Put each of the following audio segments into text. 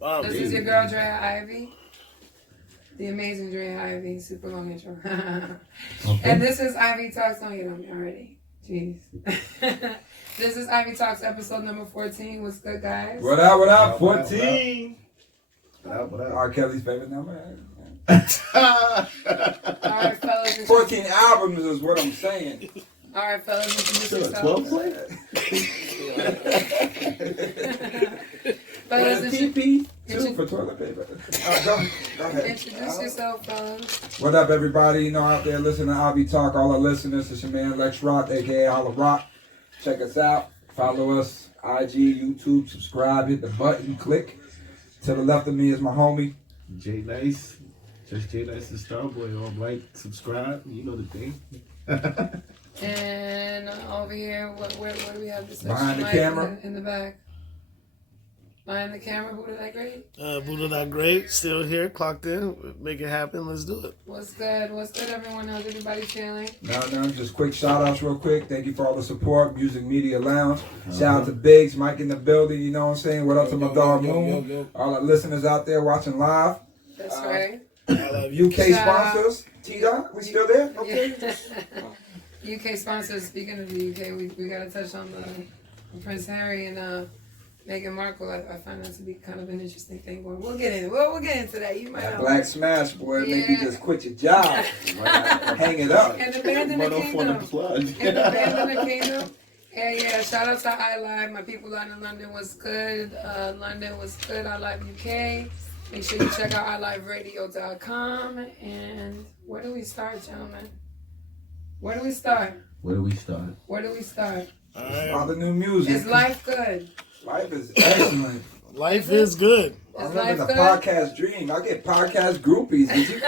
This is your girl Drea Ivy, the amazing Drea Ivy. Super long intro. Okay. And this is Ivy Talks. Don't get on me already. Jeez. This is Ivy Talks episode number 14. What's good, guys? What up? What up? 14. What up? R. Kelly's favorite number. All right, fellas. 14 albums is what I'm saying. All right, fellas. Introduce yourself. 12 play? Fellas, TP. 2 for toilet paper. Go ahead. Introduce yourself, fellas. What up, everybody? You know, out there listening to Ivy Talk, all our listeners, it's your man Lex Rock, aka Holla Rock. Check us out. Follow us. IG, YouTube, subscribe, hit the button, click. To the left of me is my homie. J Nice. Just J Nice and Starboy. All like, subscribe. You know the thing. And over here, where do we have this? Behind the camera. In the back. Behind the camera, Buddha That Great? Buddha That Great, still here, clocked in. Make it happen, let's do it. What's good? What's good, everyone? How's everybody feeling? No, just quick shout outs real quick. Thank you for all the support. Music Media Lounge. Shout out to Biggs, Mike in the building, you know what I'm saying? What up to my dog Moon? All the listeners out there watching live. That's right. I love you. UK sponsors. T-Dot, we still there? Okay. UK sponsors. Speaking of the UK, we got to touch on the Prince Harry and Meghan Markle. I find that to be kind of an interesting thing. We'll get into we'll get into that. You might That know. Black Smash, boy, make you just quit your job. Hang it up. And abandon the kingdom. And abandon the kingdom. Yeah. Shout out to iLive. My people out in London was good. London was good. iLive UK. Make sure you check out iLiveRadio.com. And where do we start, gentlemen? Where do we start? All All the new music. Is life good? Life is excellent. Life is good. I remember the podcast dream. I get podcast groupies. Did you?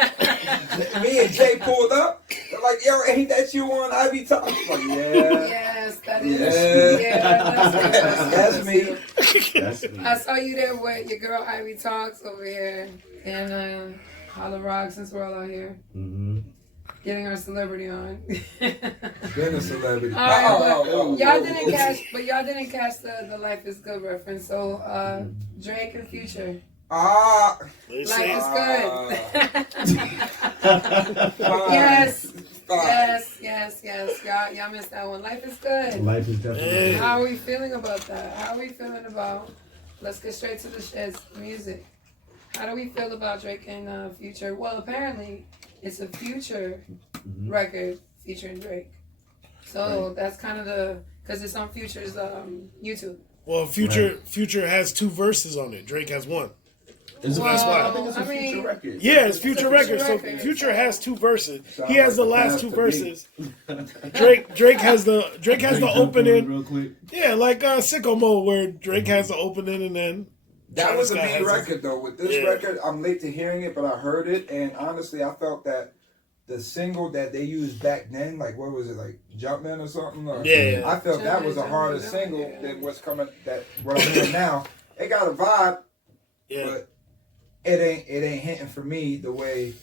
Me and Jay pulled up. They're like, yo, ain't that you on Ivy Talk? I'm like, yeah. Yes, that is. Yeah. That's me. I saw you there with your girl Ivy Talks over here and Holla Rock, since we're all out here. Mm-hmm. Getting our celebrity on. Been a celebrity. All right, y'all didn't catch the Life is Good reference. So Drake and Future. Life is good. Yes. Y'all missed that one. Life is good. Life is definitely good. How are we feeling about that? Let's get straight to the music. How do we feel about Drake and Future? Well, apparently it's a Future record featuring Drake. So that's kind of because it's on Future's YouTube. Well, Future has 2 verses on it. Drake has 1. That's why. I think it's a Future record. Yeah, it's Future record. So Future has 2 verses. He has the last 2 verses. Drake has the opening. Real quick. Yeah, like Sicko Mode, where Drake has the opening and then. That was a big record, though. With this record, I'm late to hearing it, but I heard it, and honestly, I felt that the single that they used back then, like, what was it, like Jumpman or something? Or, I felt that was a harder single than what I'm hearing now. It got a vibe, but it ain't hitting for me the way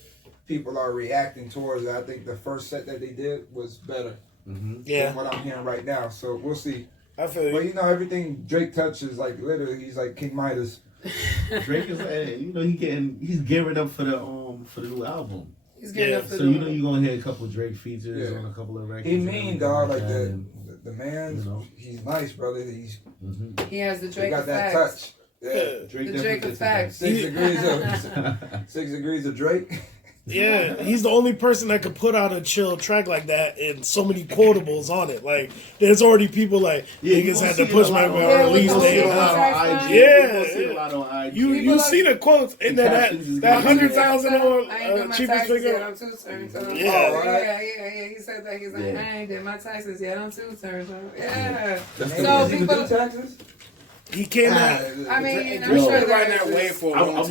people are reacting towards it. I think the first set that they did was better than what I'm hearing right now. So we'll see. I feel you. But you know, everything Drake touches, like literally, he's like King Midas. Drake is, he's gearing up for the new album. He's getting up for so you know you're gonna hear a couple Drake features on a couple of records. He mean, dog, like the man. He's nice, brother. He has the Drake got that effect. touch. Yeah, Drake the Drake effect. 6 degrees of Drake. Yeah, he's the only person that could put out a chill track like that and so many quotables on it. Like, there's already people like, niggas had to push my release date. You see the quotes in that 100,000 on cheapest figure. I'm too turned. Yeah. He said that. He's like, I ain't did my taxes yet. I'm too turned. Yeah. So people do taxes. He came out. I mean, I'm sure right now waiting for I'm just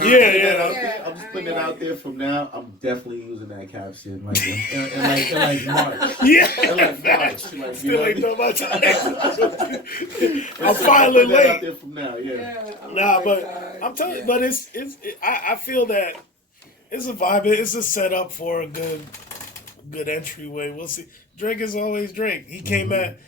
putting it out there from now. I'm definitely using that caption like in March. Yeah. In like March. Still ain't done my time. I'm finally late. Out there from now, but I'm telling you, but I feel that it's a vibe. It's a setup for a good entryway. We'll see. Drake is always Drake. He came at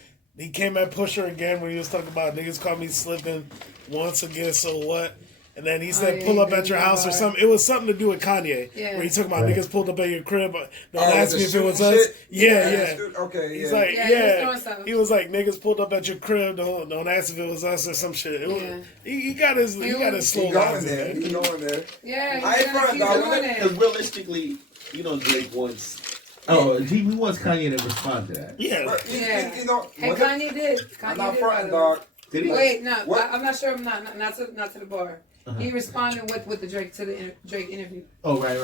Pusher again when he was talking about niggas caught me slipping once again, so what? And then he said, yeah, "Pull up he at your did house" or that. something. It was something to do with Kanye, Yeah. where he talking about Right. niggas pulled up at your crib. Don't Oh, ask the me if it shooting was us. shit? Yeah. Okay, He's yeah. like, Yeah, he was throwing something. he was like, niggas pulled up at your crib. Don't ask if it was us or some shit. It was, Yeah. he got his He got was- his He slow going lines in there. there. He going there. Yeah, I he's ain't gonna front, keep dog. doing Because it. realistically, Drake wants. Oh, he wants Kanye to respond to that. Yeah, But Yeah. you know, And when Kanye did. I'm Kanye not did. fronting, by the way. dog. Did he? Wait, no, What? I'm not sure. I'm not to the bar. Uh-huh. He responded with the Drake to the Drake interview. Oh, right.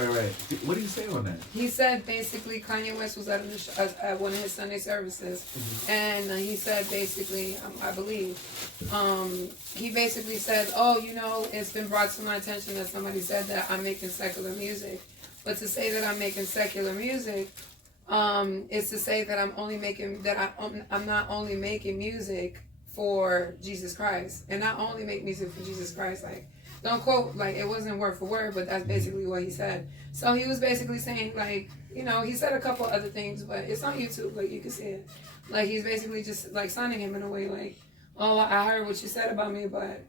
What did he say on that? He said basically Kanye West was at one of his Sunday services, and he said basically, I believe, he basically said, "Oh, it's been brought to my attention that somebody said that I'm making secular music, but to say that I'm making secular music, is to say that I'm not only making music for Jesus Christ, and not only make music for Jesus Christ, like." Don't quote, like, it wasn't word for word, but that's basically what he said. So he was basically saying, like, he said a couple other things, but it's on YouTube, like, you can see it. Like, he's basically just, like, signing him in a way, like, oh, I heard what you said about me, but,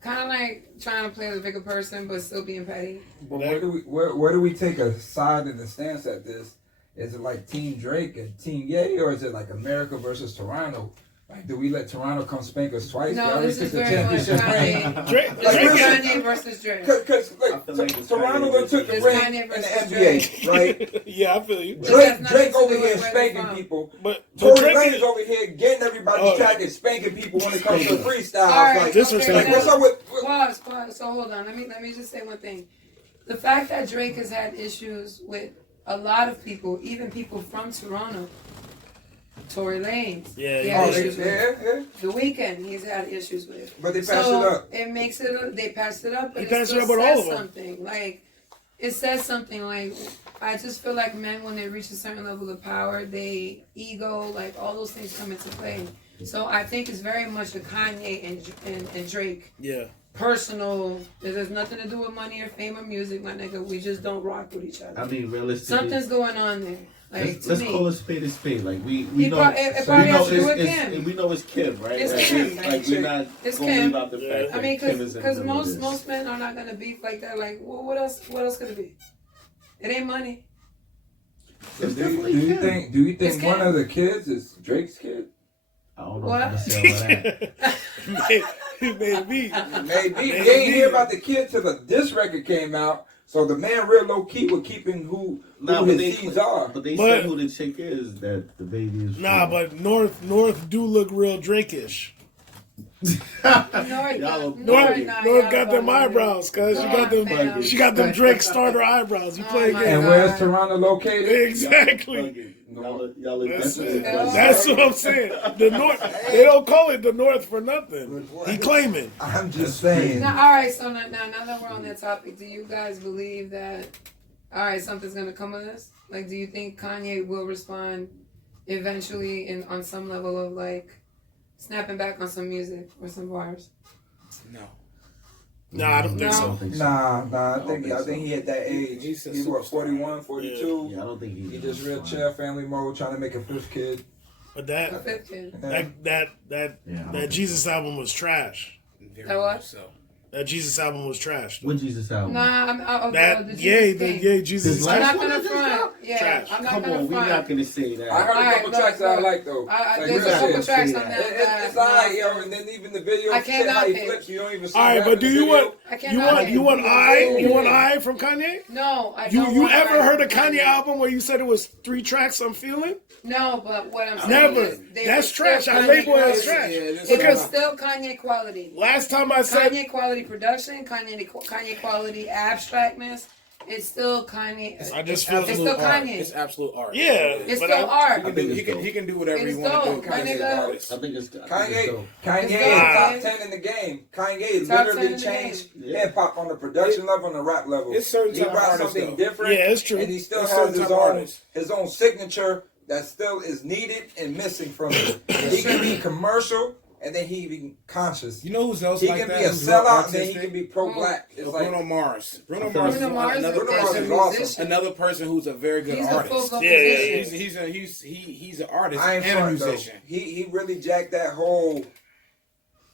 kind of like trying to play the bigger person, but still being petty. But where do we take a side in the stance at this? Is it like Team Drake and Team Ye, or is it like America versus Toronto? Like, do we let Toronto come spank us twice? No, They this already is took the very much championship. Kanye. Drake, This Like, is really? Kanye versus Drake. Because I feel like it's Toronto Kanye done took the versus ring Kanye in the versus NBA, right? yeah, I feel you. This has nothing Drake to over do here with where spanking they're people. But Tory Drake Lanez is- over here getting everybody's Oh, track and spanking people when it comes to freestyle. All right, Like, Disrespect. like, what's up with? Pause. So hold on. Let me just say one thing. The fact that Drake has had issues with a lot of people, even people from Toronto, Tory Lanez. Yeah, he yeah. had Oh, issues with. yeah. The Weeknd, he's had issues with. But they passed it up. It makes it. They passed it up, but He it passed still it up with says all of them. something. Like it says something. Like I just feel like men, when they reach a certain level of power, they ego, like all those things come into play. So I think it's very much a Kanye and Drake. Yeah. Personal. It has nothing to do with money or fame or music, my nigga. We just don't rock with each other. I mean, realistically, Something's going on there. Like let's to call me, a spade. Like we He know, probably- it we probably know has to do with it's Kim. we know it's Kim, right? It's like, Kim. Like we're not It's gonna Kim. leave out the fact Yeah. that I mean, Kim is in the because middle of this. most men are not gonna beef like that. Like, well, what else could it be? It ain't money. So It's do definitely you Kim. think? Do you It's think one Kim. of the kids is Drake's kid? I don't know What? if I'm gonna say all that. Maybe. Maybe we ain't hear about the kid till this record came out. So the man real low key with keeping who Nah, his but they seeds are. But they But- said who the chick is that the baby is. Nah, from. but North do look real Drake-ish. Y'all North got them eyebrows, cuz she got them. She got them Drake starter eyebrows. You play Oh my again. And where's Toronto located? Exactly. Y'all That's, definitely that's what I'm saying. The North, they don't call it the North for nothing. He claiming. I'm just saying. Now, all right. So now that we're on that topic, do you guys believe that? All right, something's gonna come of this. Like, do you think Kanye will respond eventually, on some level of like snapping back on some music or some bars? No. Nah, I don't think No. so. Nah. I think he at that age. He's a He's what, superstar. 41, 42. Yeah, I don't think He just real chill, family mode, trying to make a fifth kid. But A that fifth kid. Yeah. Yeah, I don't that think Jesus album was trash. Very That what? much so. That Jesus album was trash. When Jesus album. Nah, That the yay, Jesus the thing. yay Jesus. This I'm last not one gonna that just front. dropped? Yeah, Trash. I'm not Come gonna on, we're front. not gonna say that. I heard a Alright, couple look, tracks that I look. like though. Like, There's real a couple shit. tracks say on that. that. It's alright, yo, and then even the video, I shit, how cannot he pick. flips, you don't even see All right, that but in do the you video. want I cannot you want pick. I from Kanye? No, I You don't you want ever that heard a from Kanye album where you said it was 3 tracks I'm feeling? No, but what I'm saying Never. is That's still trash. I Kanye label it as quality. trash. Yeah, this It Because is still Kanye quality. last time I said Kanye quality production, Kanye quality abstractness. It's still Kanye. I just It's feel It's absolute still art. Kanye. It's absolute art. Yeah. It's but still I- art. He can do whatever It's he want dope, to do. my Kanye's nigga. an artist. I think it's dope. Kanye It's is dope. top 10 in the game. Kanye Top 10 literally in the changed game. hip hop on the production level and the rap level. It's certain He type of brought artists, something though. different. Yeah, it's true. And he still It's has certain his type of own artists. signature that still is needed and missing from it. He can be commercial and then he be conscious. You know who's else He like can that? be a who's real sellout and then he artistic? can be pro-black. It's like Bruno Mars. Bruno Bruno Mars is Mars another is Bruno Mars person. is awesome. musician. Another person who's a very good He's a artist. full Yeah, musician. He's an artist I ain't and a front though. musician. He really jacked that whole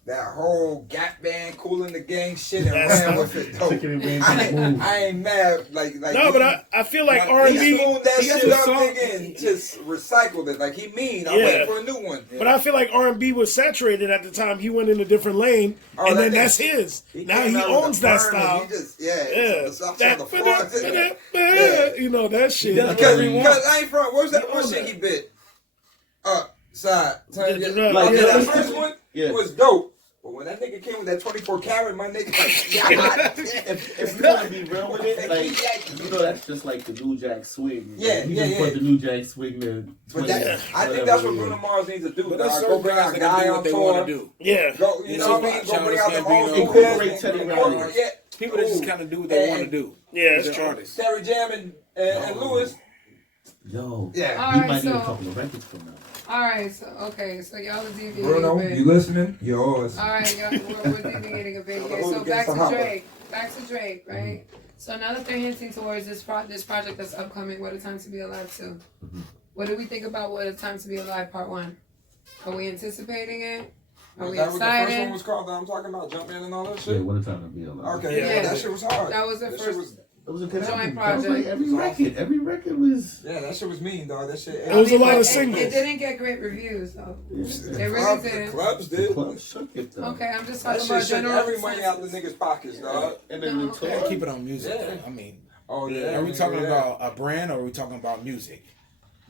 that whole Gap Band, Cool in the Gang shit and That's ran not- with it though. Took it and ran to the move. I ain't mad. Like No, but I feel like R&B. He tuned that he has shit a up, song- nigga, and just recycled it. Like he mean. I Yeah. wait for a new one. But I feel like R&B was saturated at the time. He went in a different lane, Oh, and that then nigga- that's his. Now came he out with owns the that perm and style. He just, Yeah, it's up that, on the floor. you know that shit. Yeah, Because He I ain't from. What's that He one owned shit that. he bit? Side. Turn Yeah, it. like, Okay, yeah. that first one was dope. But when that nigga came with that 24 karat, my nigga, like, God damn. If you want to be real with it, like, you know, that's just like the New Jack Swing. Yeah, Like, he yeah, just yeah. put the New Jack Swing there. But that, I think that's what Bruno Mars needs to do. But dog. that's Go so bring out guys Guy that do on what they want to tour. do. Yeah. Go, you Yeah, know what I mean? Go bring out the Childish old Gambino, school Incorporate hits. Teddy Incorporate- Riley. Yeah. People that just Ooh. kind of do what they want to do. Yeah, As it's an true. artist. Terry Jam and Lewis. Yo, Yeah. he Alright, might need a so- couple of records from now. All right, so okay, so y'all are deviating Bruno, a bit. you listening? Yours. All right, y'all, we're deviating a bit here. So back to Drake. Back to Drake, right? So now that they're hinting towards this project that's upcoming, What a Time to Be Alive 2. What do we think about What a Time to Be Alive Part 1? Are we anticipating it? Are Was we that what the first one excited? was called that I'm talking about? Jumpman and all that Yeah, shit? what a time to be alive. Okay, Yeah. yeah, that shit was hard. That was the That first- shit was, It was a good Joint album. That was project. like every record was. yeah, that shit was mean, dog. That shit. It was a lot of It singles. didn't get great reviews, though. Yeah. It The really didn't. the clubs The did. club shook it though. Okay, I'm just That talking shit about shook general every money out the consensus. niggas' pockets, dog. And then the No, okay. tour. Can't keep it on music. Yeah. I mean, Oh yeah. are we nigga, talking yeah. about a brand or are we talking about music?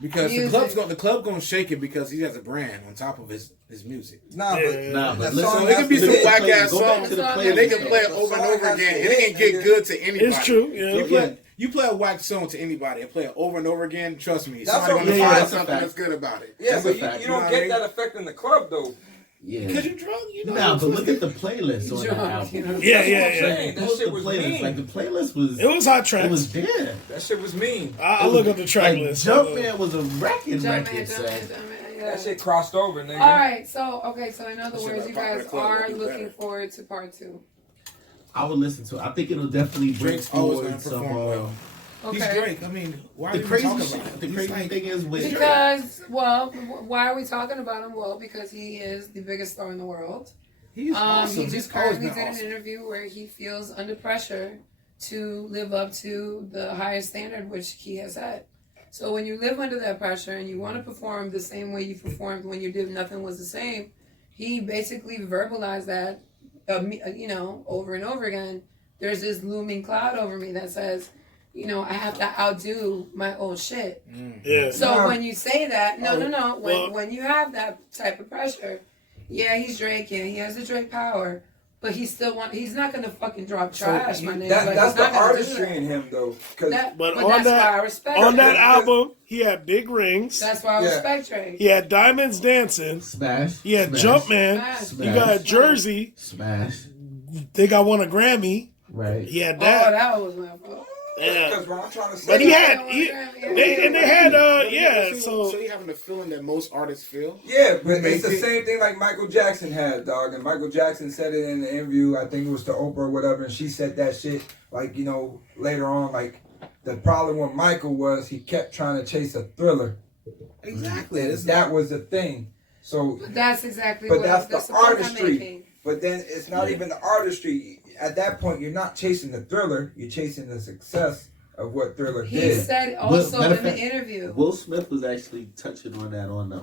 Because Music. the club gonna shake it because he has a brand on top of his music. Nah, Yeah. but Nah, but that listen, song So it has can be to some hit. whack ass Go back songs, to the It's and they not can play it The over and song over has again, to and it hit, can get nigga. good to anybody. It's true. Yeah. You play a whack song to anybody and play it over and over again. Trust me, That's somebody what- gonna yeah, find that's a something fact. that's good about it. Yeah, That's but a you fact. don't You know what I get mean? that effect in the club though. Yeah. Because you drunk, you know. Nah, it's but look twisted. at the playlist on the Drunk, album. you know. Yeah, That's what I'm yeah. saying. That Look shit at was the playlist. mean. Like the playlist was. It was hot It tracks. was there. That shit was mean. I'll look up the track Like, list. Jumpman was a wrecking Jumpman, record, son. yeah. That shit crossed over, nigga. All right, so so in other That shit words, you like guys Popular Club are would do looking better. forward to Part 2. I would listen to it. I think it'll definitely bring Drake's always forward gonna some. perform well. He's Okay. Drake. I mean, why are The you crazy talking shit. about it? The He's crazy like- thing is with Drake. Because, well, why are we talking about him? Well, because he is the biggest star in the world. He's awesome. He He's just always currently been did awesome. an interview where he feels under pressure to live up to the highest standard which he has set. So when you live under that pressure and you want to perform the same way you performed when you did Nothing Was the Same, he basically verbalized that, over and over again. There's this looming cloud over me that says, I have to outdo my old shit. Yeah. So Nah. when you say that, no. well- When you have that type of pressure, yeah, he's Drake, yeah, he has the Drake power, but he's not gonna fucking drop trash, my nigga. Like, That's he's the not gonna do artistry that. in him though. Cause But But on that's that- why I respect On that Drake. album, he had Big Rings. That's why I Yeah. respect Drake. He had Diamonds Dancing. Smash. He had Smash, Jumpman. Smash. He got Jersey. Smash. Think I won a Grammy. Right. He had Oh, that. that was my fault. Yeah. Because what I'm trying to say. But he had, Yeah. they had, So so. you having the feeling that most artists feel? Yeah, but Make it's the it- same thing like Michael Jackson had, dog. And Michael Jackson said it in the interview, I think it was to Oprah or whatever, and she said that shit, like, later on, like, the problem with Michael was he kept trying to chase a thriller. Exactly. And that was the thing. So, But that's exactly but what that's the point I'm artistry. making. But then it's not even the artistry. At that point, you're not chasing the thriller, you're chasing the success of what Thriller He did. said also matter in of the fact, interview. Will Smith was actually touching on that on the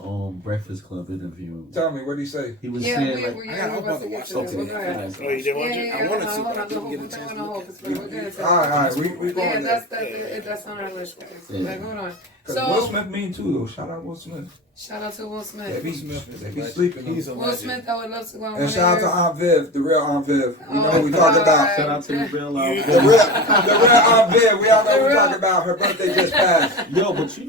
Breakfast Club interview. Tell me, what did he say? He was Yeah, saying we like, were I gotta about to watch get to something. that. We're gonna- Oh, you didn't watch it? I wanted to, hold but I on, didn't hold get a on, chance hold to on, look hold at on, it. we're gonna take All right, we Yeah, going that's there. that's on our list, guys. Yeah. Like, hold on. Because Will So Smith mean too, though. Shout out Will Smith. shout out to Will They Smith. be, Smith is they a be legend. sleeping. He's a Will legend. Smith, I would love to go on And one shout out of to your- Aunt Viv, the real Aunt Viv. We know who we Oh, talking about. alright. shout out to the real The real Aunt Viv. We all know The who we real- talking about. Her birthday just passed. Yo, but she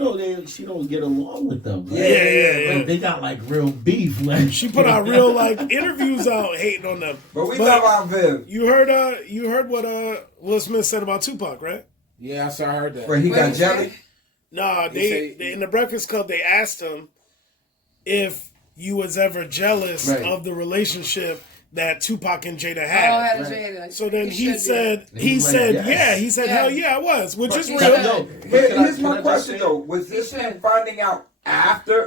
don't get along with them. Right? Yeah. Like, they got like real beef. Like She put out real interviews out hating on them. But we love Aunt Viv. You heard what Will Smith said about Tupac, right? Yeah, I heard that. Where he What got he jelly. said? Nah, He they in the Breakfast Club they asked him if you was ever jealous Right. of the relationship that Tupac and Jada Oh, had. I had a Right. Jada. So then should he be. said, And he was like, yes. yeah, he said, Yeah. hell yeah, I was, which is He real. should. Yo, Here's can I my just question say- though: was He this should. him finding out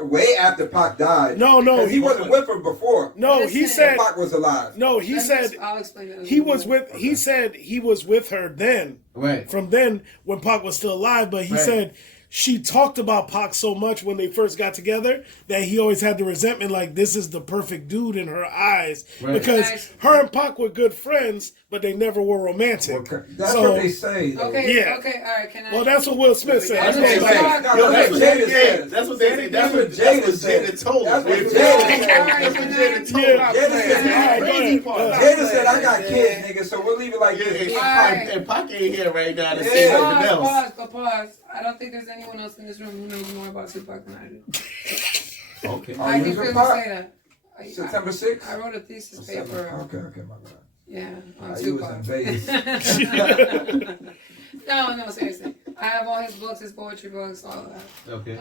way after Pac died. No, he wasn't with her before. No, he said Pac was alive. No, he said I'll explain that. he was with. He said he was with her then. Right. From then, when Pac was still alive, but he said she talked about Pac so much when they first got together that he always had the resentment, like this is the perfect dude in her eyes, because her and Pac were good friends, but they never were romantic. That's what they say. Though. Okay, Yeah. okay, all right. Can I? Well, that's what Will Smith said. That's what they say. That's what Jada said. That's what they say. That's what Jada told us. That's what Jada said. I got kids, nigga, so we'll leave it like this. And Pac ain't here right now to say nothing else. Pause. I don't think there's anyone else in this room who knows more about Tupac than I do. Okay. I can you clearly Pac? say that. September 6th? I wrote a thesis paper. Okay, my bad. Yeah, on You was Tupac. in Vegas. No, seriously. I have all his books, his poetry books, all of that. Okay.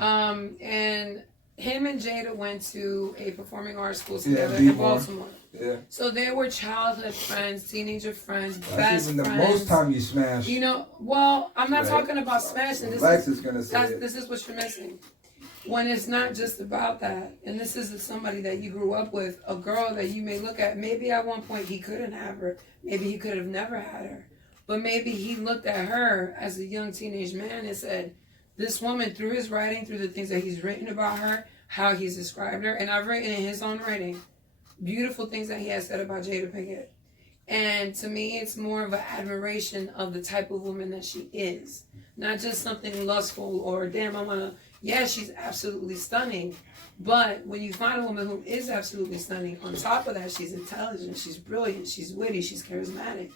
And him and Jada went to a performing arts school together in B-Bar. Baltimore. Yeah. So they were childhood friends, teenager friends, That's best even the friends. most time you smash. You know, well, I'm not Right. talking about smashing. Lex is gonna say it. This is what you're missing. When it's not just about that, and this is somebody that you grew up with, a girl that you may look at, maybe at one point he couldn't have her, maybe he could have never had her, but maybe he looked at her as a young teenage man and said, this woman, through his writing, through the things that he's written about her, how he's described her, and I've written in his own writing, beautiful things that he has said about Jada Pinkett. And to me, it's more of an admiration of the type of woman that she is. Not just something lustful or, damn, I want to, yeah, she's absolutely stunning. But when you find a woman who is absolutely stunning, on top of that, she's intelligent, she's brilliant, she's witty, she's charismatic.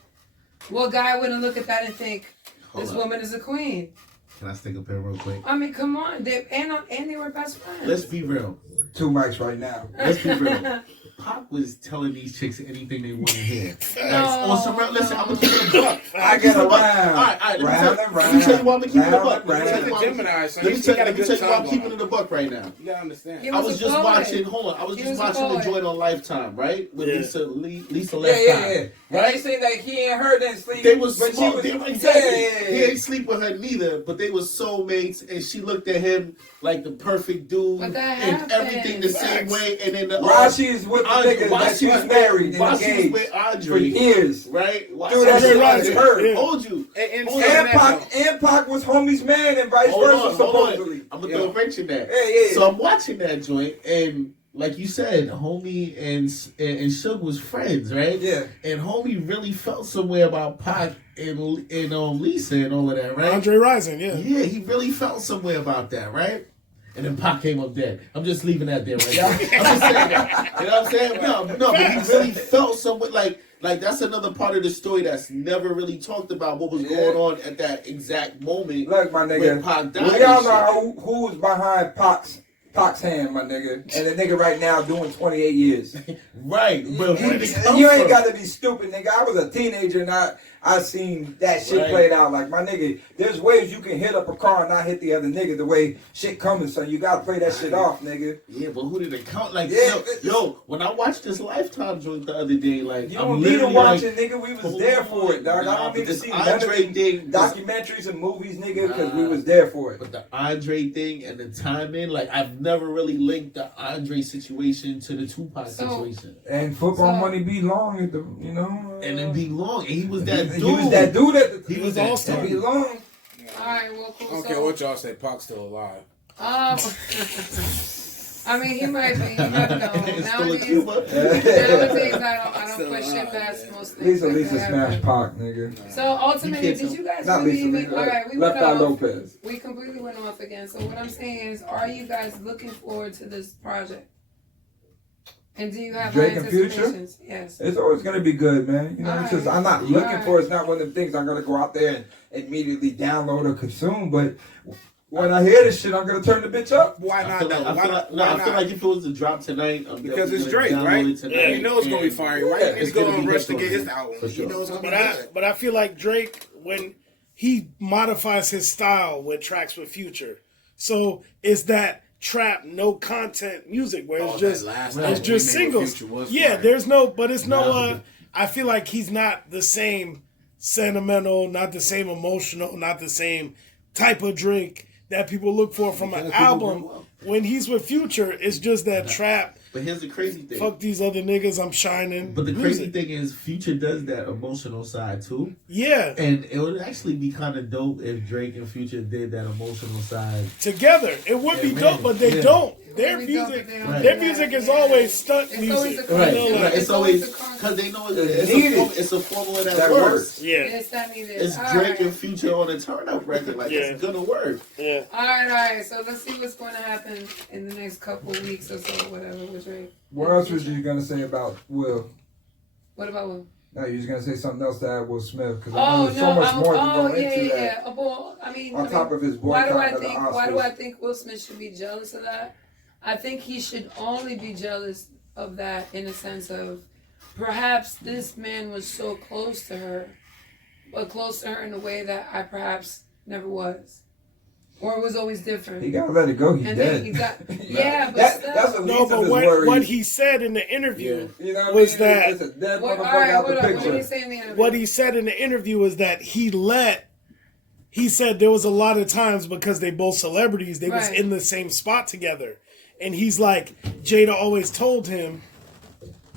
What guy wouldn't look at that and think, this woman is a queen? Can I stick a pen real quick? I mean, come on. They were best friends. Let's be real. 2 mics right now. Let's be real. Pac was telling these chicks anything they want to hear. Listen, I'm gonna keep it a buck. I get around. All right. Round and Let me tell you why I'm gonna keep it a round buck. and round. Let me tell you why I'm keeping it a buck right now. You gotta understand. He I was a just poet. watching. Hold on. I was He just was a watching the poet. joint on Lifetime, right? With Lisa Yeah, Left Eye. Right? They say that he and her didn't sleep. They was but small. she was, Exactly. yeah. He ain't sleep with her neither, but they was soulmates, and she looked at him like the perfect dude, But that and happened. everything the same way. And then the Rashi is with the nigga that she was married and While she was engaged with for Andre, years. right? Dude, that shit was hurt. Yeah. Told you. And And Pac was homie's man and vice versa, supposedly. I'm gonna throw a wrench in that. Yeah. So I'm watching that joint, and like you said, homie and Suge was friends, right? Yeah. And homie really felt some way about Pac and Lisa and all of that, right? Andre Rison, yeah. Yeah, he really felt some way about that, right? And then Pac came up dead. I'm just leaving that there right now. I'm just saying that. You know what I'm saying? No, but he really felt some way, like that's another part of the story that's never really talked about, what was going on at that exact moment. Look, my when nigga, Pac died. we all and know who's behind Pac's hand, my nigga. And the nigga right now doing 28 years. shit. Right, but where did it come You ain't from? got to be stupid, nigga. I was a teenager and I seen that shit Right. played out. Like, my nigga, there's ways you can hit up a car and not hit the other nigga the way shit coming, son. You got to play that shit off, nigga. Yeah, but who did it count? Like, Yeah, yo, when I watched this Lifetime joint the other day, like, You I'm don't need to literally watch like, it, nigga. We was there for it, dog. I Nah, don't but need to this see none of Andre the thing, documentaries and movies, nigga, because we Nah. was there for it. But the Andre thing and the timing, like, I've never really linked the Andre situation to the Tupac situation. And football So- money be long at the, you know. And then be long, and he was that dude. He was that dude at the He was that all-star. be long. All right, well, cool. I don't care what y'all say. Pac's still alive. I mean, he might be. You never know. It's still a Nowadays, Cuba. nowadays I don't Still question alive, past yeah. most things. Lisa that smash happen. Pac, nigga. So ultimately, You can't did you guys Not really Lisa, even? Lisa. All right, we Left went Eye off. Lopez. We completely went off again. So what I'm saying is, are you guys looking forward to this project? And do you have Drake high and Future? anticipations? Yes. It's always gonna be good, man. You know, it's just, I'm not looking Alright. for. It's not one of them things I'm gonna go out there and immediately download or consume. But when I hear this shit, I'm gonna turn the bitch up. Why I not feel though? like, Why not? I feel like if it was to drop tonight, I'm Because definitely it's gonna Drake, download right? it tonight. You know it's gonna be And- fire. Why Yeah, you need it's to go gonna and be rush to hit get for his me. album? For You sure. know it's gonna be But I feel like Drake, when he modifies his style with tracks with Future, so it's that trap, no content music where it's just it's just singles. Yeah, there's no, but it's no. I feel like he's not the same sentimental, not the same emotional, not the same type of Drake that people look for from an album. when he's with Future, it's just that trap. But here's the crazy thing. Fuck these other niggas, I'm shining. But the crazy music. thing is, Future does that emotional side too. Yeah. And it would actually be kind of dope if Drake and Future did that emotional side Together. It would be man. dope, but they Yeah. don't. Their It would be dope, music, but they don't Right. their do music that. is Yeah. always stunt It's music. always a You know, Right, concept. right. It's It's always always a concept. because they know It's it's needed. it's a formula that That works. works. Yeah. It's not needed. It's All Drake right. and Future on a turn up record. Like Yeah. it's gonna work. Yeah. All right. So let's see what's going to happen in the next couple weeks or so, whatever, with Drake. What else was you gonna say about Will? What about Will? No, you was gonna say something else to add Will Smith because Oh there's no! so much more to go yeah, into that. yeah. Well, I mean, On top of his why do I boycott of the think? Why do I Oscars. think Will Smith should be jealous of that? I think he should only be jealous of that in a sense of perhaps this man was so close to her, but close to her in a way that I perhaps never was, or it was always different. He gotta let it go. He And dead. then he got yeah, but That's still. the No, least but of his what worries. he said in the interview, You know what was I mean? that- It's a dead What, all motherfucker right, out hold the on. What did he picture. say in the interview? what he said in the interview was that he said there was a lot of times because they both celebrities, they was Right. in the same spot together. And he's like, Jada always told him,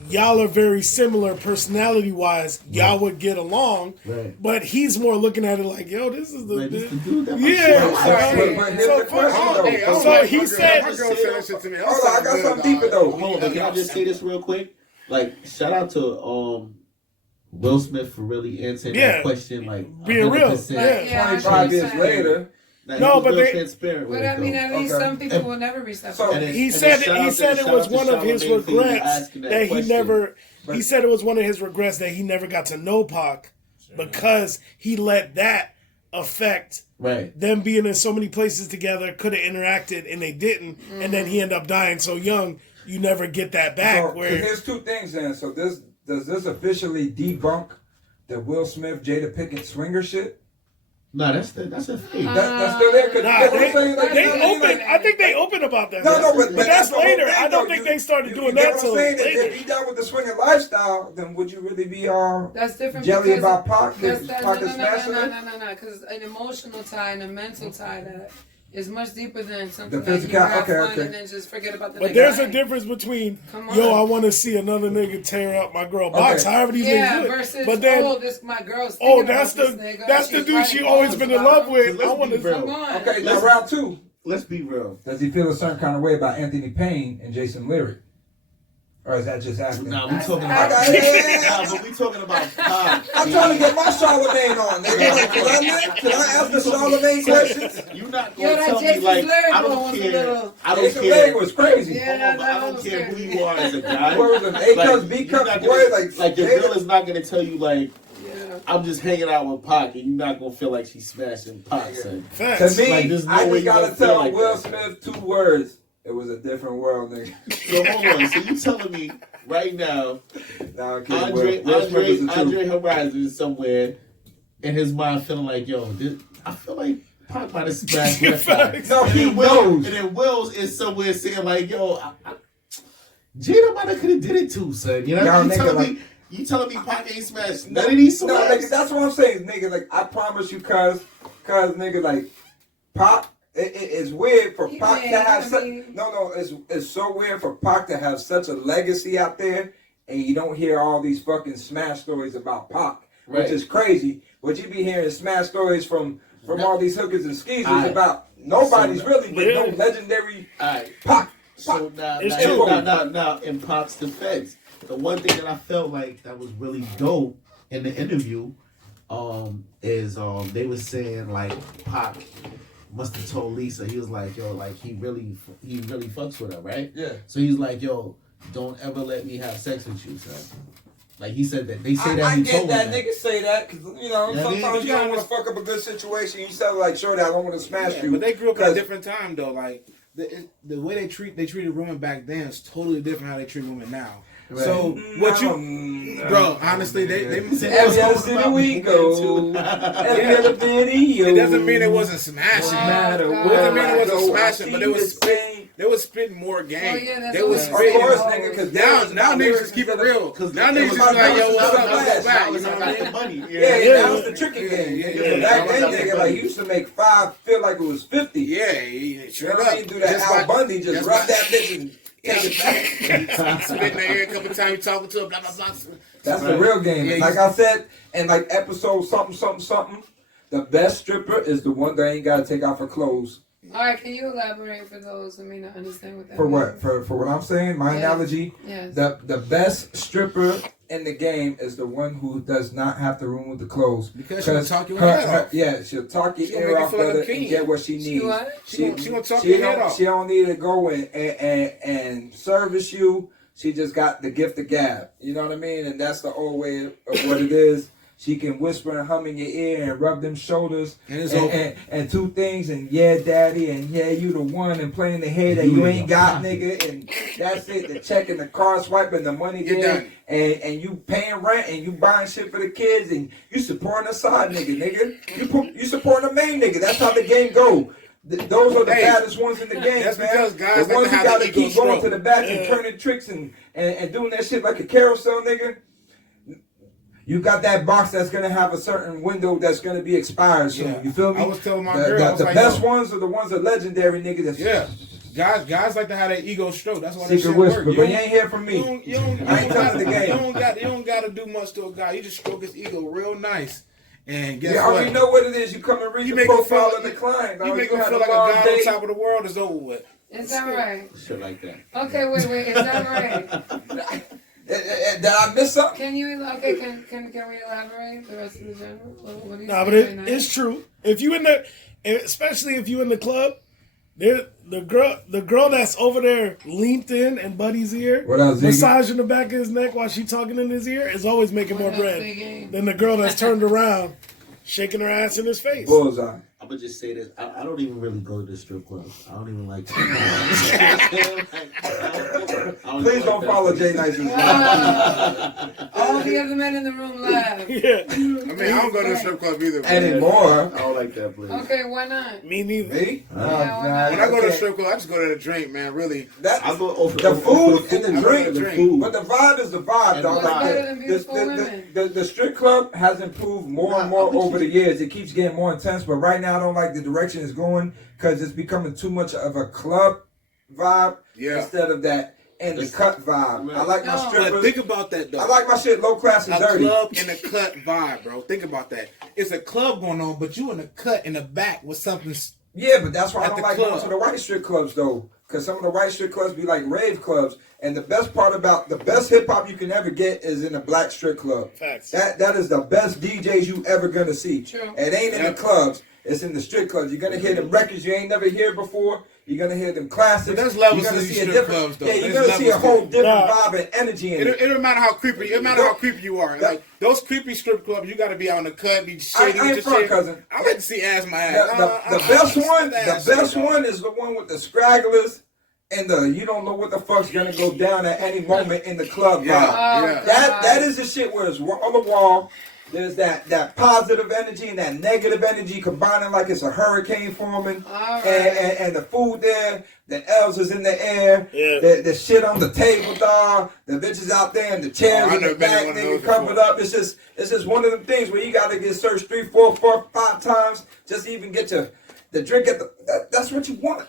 y'all are very similar personality wise. Y'all would get along. Right. But he's more looking at it like, yo, this is the Like, this the dude. dude that Yeah. my Right. But here's So the question Oh, though. hey, I don't So like he my girl. said- My girl said that shit to me. Hold on, I got something deeper though. Hold on, but can I just say this real quick? Like, shout out to Will Smith for really answering Yeah. that question, like Being real. 100%. Yeah. 25 years understand. later. Like, No, he was but real they- transparent with But it, I mean, though. at least Okay. some people will never reach that. So- point. And then- He and said then it shout out was to one of his Charlamagne for even regrets asking that he question. never. He But- said it was one of his regrets that he never got to know Pac because he let that affect Right. them being in so many places together. Could have interacted and they didn't, and then he ended up dying so young. You never get that back. So, 'cause where there's two things then. So does this officially debunk the Will Smith Jada Pinkett swinger shit? No, that's a thing. That's still there. 'Cause nah, that's what they, I'm saying, like, they you know what I mean? open. I think they open about that. No, but that's the whole later. thing, I don't though. think they started doing you that get what till I'm saying? later. If you done with the swinging lifestyle, then would you really be That's different. jelly because about Pac? That's, If that's, Pac no, is no, no, smashing no, her? no, no, no, because an emotional tie and a mental tie that is much deeper than something The that you physical- have okay, fun okay. and then just forget about the But nigga there's a dying. difference between Come yo, on. I want to see another nigga tear up my girl box. Okay. However these Yeah, niggas do it. versus But then, oh, this my girl's. oh, thinking that's about the this nigga. that's the She's dude she writing always poems been in about love him. with. Let's I be want to. real. Come on. Okay, now round two. Let's be real. Does he feel a certain kind of way about Anthony Payne and Jason Lyric? Or is that just acting? Nah, we talking I about. got it. Nah, but we talking about Pac. I'm trying to get my Charlemagne on. Nigga. Can I ask the Charlemagne questions? You're not Yo, gonna that tell me Jason's like lyric I one don't was a care. little- I don't Jason Lyric care. was crazy. Yeah, Hold on, but I that don't was care scary. who you are as a guy. What was it? A cups, B you're cups, not boy. gonna- Like your Jada- girl is not gonna tell you like Yeah. I'm just hanging out with Pac, and you're not gonna feel like she's smashing Pac. Son. To Facts. me, Like, there's no I way just you gotta don't feel tell like Will that. Smith 2 words. It was a different world, nigga. So hold on. So you telling me right now, Nah, okay, Andre Will Smith is the truth. Horizon is somewhere in his mind feeling like, yo, I feel like Pac might have smashed West Side. No, And he then Will, knows. and then Wills is somewhere saying like, yo, Jada might have could have did it too, son. You know, Y'all you nigga telling like- me, you telling me Pac ain't smashed none of these songs? No, nigga, that's what I'm saying, nigga. Like, I promise you, cuz, nigga, like, Pac, it's weird for He Pac may, to have I such. mean- No, it's so weird for Pac to have such a legacy out there, and you don't hear all these fucking smash stories about Pac, Right. which is crazy. What you be hearing smash stories from all these hookers and skeezers Aight. about nobody's So, really, but yeah. no legendary All right. Pac. So now, It's now, true. now, in Pac's defense, the one thing that I felt like that was really dope in the interview, is they were saying like Pac must have told Lisa, he was like, yo, like he really fucks with her, right? Yeah. So he's like, yo, don't ever let me have sex with you, son. Like he said that. They say that I he get told that. him that. Niggas say that because, you know, Yeah, I mean, sometimes you yeah, don't want to fuck up a good situation. You say like, sure, I don't want to smash Yeah, you. but they grew up at a 'Cause- different time though. Like the way they treated women back then is totally different how they treat women now. Right. So what you, bro? Honestly, they Every other city we go, every other video. It doesn't mean it wasn't smashing. matter It doesn't mean it wasn't smashing, but it was. they was spitting more game. Oh, yeah, that's they was what Of spitting. course, nigga, because Now niggas just keep it real. Now niggas just be like, yo, what's up, let's go back. You know what I mean? money. Yeah, that was the tricky game. Yeah. Back then, nigga, like, you used to make 5 feel like it was 50. Yeah, You know straight what I up. mean? Do that Just Al like- Bundy, just just rub like- that bitch and take it back. Spit in the air a couple times, you talking to him, blah, blah, blah. That's the real game. Yeah, Like I said, in like episode something, the best stripper is the one that ain't got to take off her clothes. All right, can you elaborate for those who may not understand what that For means? what? For what I'm saying? My Yes. analogy? Yes. The best stripper in the game is the one who does not have to room with the clothes. Because she'll talk your head off. Yeah, she'll talk your She'll ear make you off feel like better a king. and get what she needs. what? She gonna talk your head off. She don't need to go and service you. She just got the gift of gab. You know what I mean? And that's the old way of what it is. She can whisper and hum in your ear and rub them shoulders And it's over. and two things and yeah, daddy, and yeah, you the one, and playing the head that you ain't got, nigga, and that's it. The check and the car swiping, the money You're there, done. and you paying rent and you buying shit for the kids and you supporting a side nigga. You supporting the main nigga. That's how the game go. Those are the Hey, baddest ones in the game, that's man. because guys the like ones to who have got the to ego keep going stroke. to the back and turning tricks and doing that shit like a carousel, nigga. You got that box that's gonna have a certain window that's gonna be expired soon. Yeah. You feel me? I was telling my girl, I was the like, best yo. ones are the ones that legendary, nigga. That's Yeah. Guys like to have that ego stroke. That's why that secret shit whisper, work. but you ain't hear from me. I ain't telling the game. You don't gotta do much to a guy. You just stroke his ego real nice. And guess You what? already know what it is. You come and read You the make him profile feel of the client. You dog. make him had feel a like a long guy day. on top of the world is over with. Is that right? Shit like that. Okay, wait, is that right? Did I miss something? Can you, okay, can we elaborate the rest of the general? What do you Nah, but say, it's true. If you in the, especially if you in the club, the girl that's over there leaned in in Buddy's ear, What else, Ziggy? massaging the back of his neck while she talking in his ear, is always making more What up, bread Ziggy? than the girl that's turned around, shaking her ass in his face. Bullseye. I'm gonna just say this. I don't even really go to the strip club. I don't even like to. Please don't follow Jay Nice. All the other men in the room laugh. Yeah, I mean, I don't go to the strip club either. but- Anymore. I don't like that place. Okay, why not? me neither. Me? why not? When I go to the strip club, I just go to the drink, man. Really. That, I go over the over food the and the food. drink, The food. but the vibe is the vibe, And dog. the Like, vibe. Better than beautiful women. the strip club has improved more and more over the years. It keeps getting more intense, but right now I don't like the direction it's going because it's becoming too much of a club vibe instead of that in the cut vibe. I like my No. But strippers. think about that, though. I like my shit low class and a dirty. club in a cut vibe, bro. Think about that. It's a club going on, but you in a cut in the back with something. Yeah, but that's why I At don't the like club. going to the white strip clubs though, because some of the white strip clubs be like rave clubs, and the best part about the best hip hop you can ever get is in a black strip club. Facts. That is the best DJs you ever gonna see. True. It ain't in the clubs. It's in the strip clubs. You're gonna hear them records you ain't never heard before. You're gonna hear them classics. But there's levels You're gonna to these see a strip different, clubs, though. yeah, you're There's gonna see a levels whole to it. different Nah. vibe and energy in It it. don't matter how creepy. It don't matter how creepy you are. Like those creepy strip clubs, you got to be out in the cut, be shady. I ain't with front, your cousin. I like to see ass my The, ass. the best one, the the best one is the one with the scragglers and the you don't know what the fuck's gonna go down at any moment in the club vibe. Yeah. That is the shit where it's on the wall. There's that positive energy and that negative energy combining like it's a hurricane forming. All right. And the food there, the elves is in the air, Yeah. the shit on the table, dog, the bitches out there and the chairs Oh, I in the never been to back, one of nigga, those covered before. up. It's just one of them things where you gotta get searched 3, 4, 5 times just to even get the drink at that's what you want.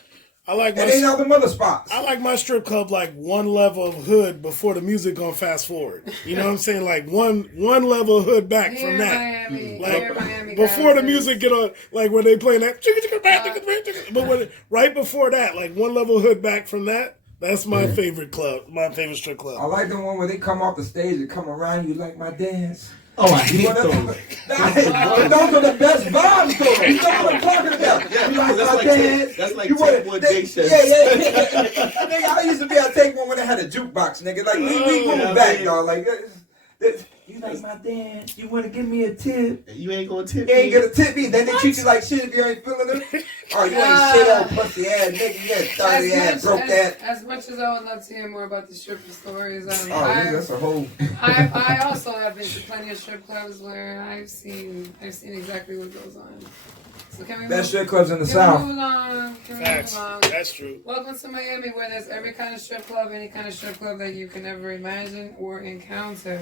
I like It ain't my out the mother spots. I like my strip club like one level of hood before the music gonna fast forward. You know what I'm saying? Like one level of hood back Here from in that. Miami, Like here in Miami, before the guys. music get on, like when they playing that, but right before that, like one level hood back from that. That's my favorite club, my favorite strip I club. like the one where they come off the stage and come around you like my dance. Oh, I hate those. Those are the best vibes, though. You know what I'm talking about? Yeah, You like that's my like dance. that's like You wanna- Take One Day Sessions. Yeah. Nigga, I used to be able to take one when they had a jukebox, nigga. Like, we going back, dog. Like, You like my dance? You want to give me a tip? You ain't gonna tip You ain't me. gonna tip me. Then they treat you like shit if you ain't feeling it. Oh, you ain't shit old pussy ass nigga. You ain't dirty ass, broke ass. As much as I would love to hear more about the stripper stories, That's a whole. I also have been to plenty of strip clubs where I've seen exactly what goes on. So can we Best strip clubs in the South. Move along? Can we Facts. move along? That's true. Welcome to Miami, where there's every kind of strip club, any kind of strip club that you can ever imagine or encounter.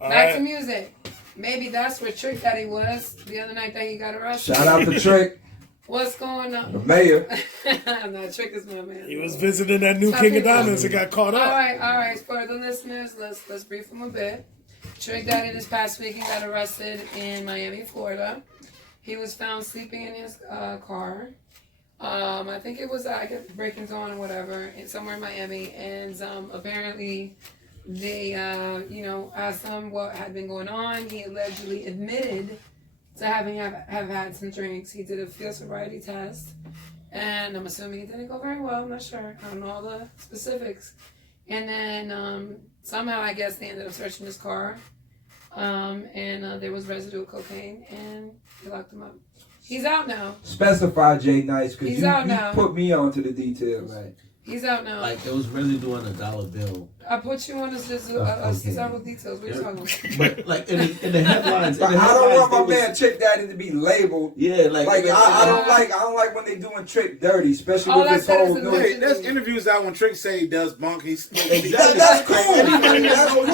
Back to music. Maybe that's where Trick Daddy was the other night that he got arrested. Shout out to Trick, What's going the on? mayor. No, Trick is my man. He was visiting that new Stop King of it. Diamonds and got caught All up. right. For the listeners, let's brief them a bit. Trick Daddy this past week he got arrested in Miami, Florida. He was found sleeping in his car. I think it was break-ins on or whatever, somewhere in Miami, and apparently they, asked him what had been going on. He allegedly admitted to have had some drinks. He did a field sobriety test, and I'm assuming it didn't go very well. I'm not sure. I don't know all the specifics. And then somehow I guess they ended up searching his car, and there was residual cocaine, and they locked him up. He's out now. Specify Jay Nice because He's you out now. put me on to the details. Right. He's out now. Like there was residue on a dollar bill. I put you on Okay. several details. What are you talking about? But like in the headlines, But I don't want my man Trick Daddy to be labeled. Yeah, Like I don't like when they doing Trick dirty, especially All with I this said is whole the new. legend. Wait, there's interviews out when Trick say he does bunk. He's Exactly. That's cool. That's cool.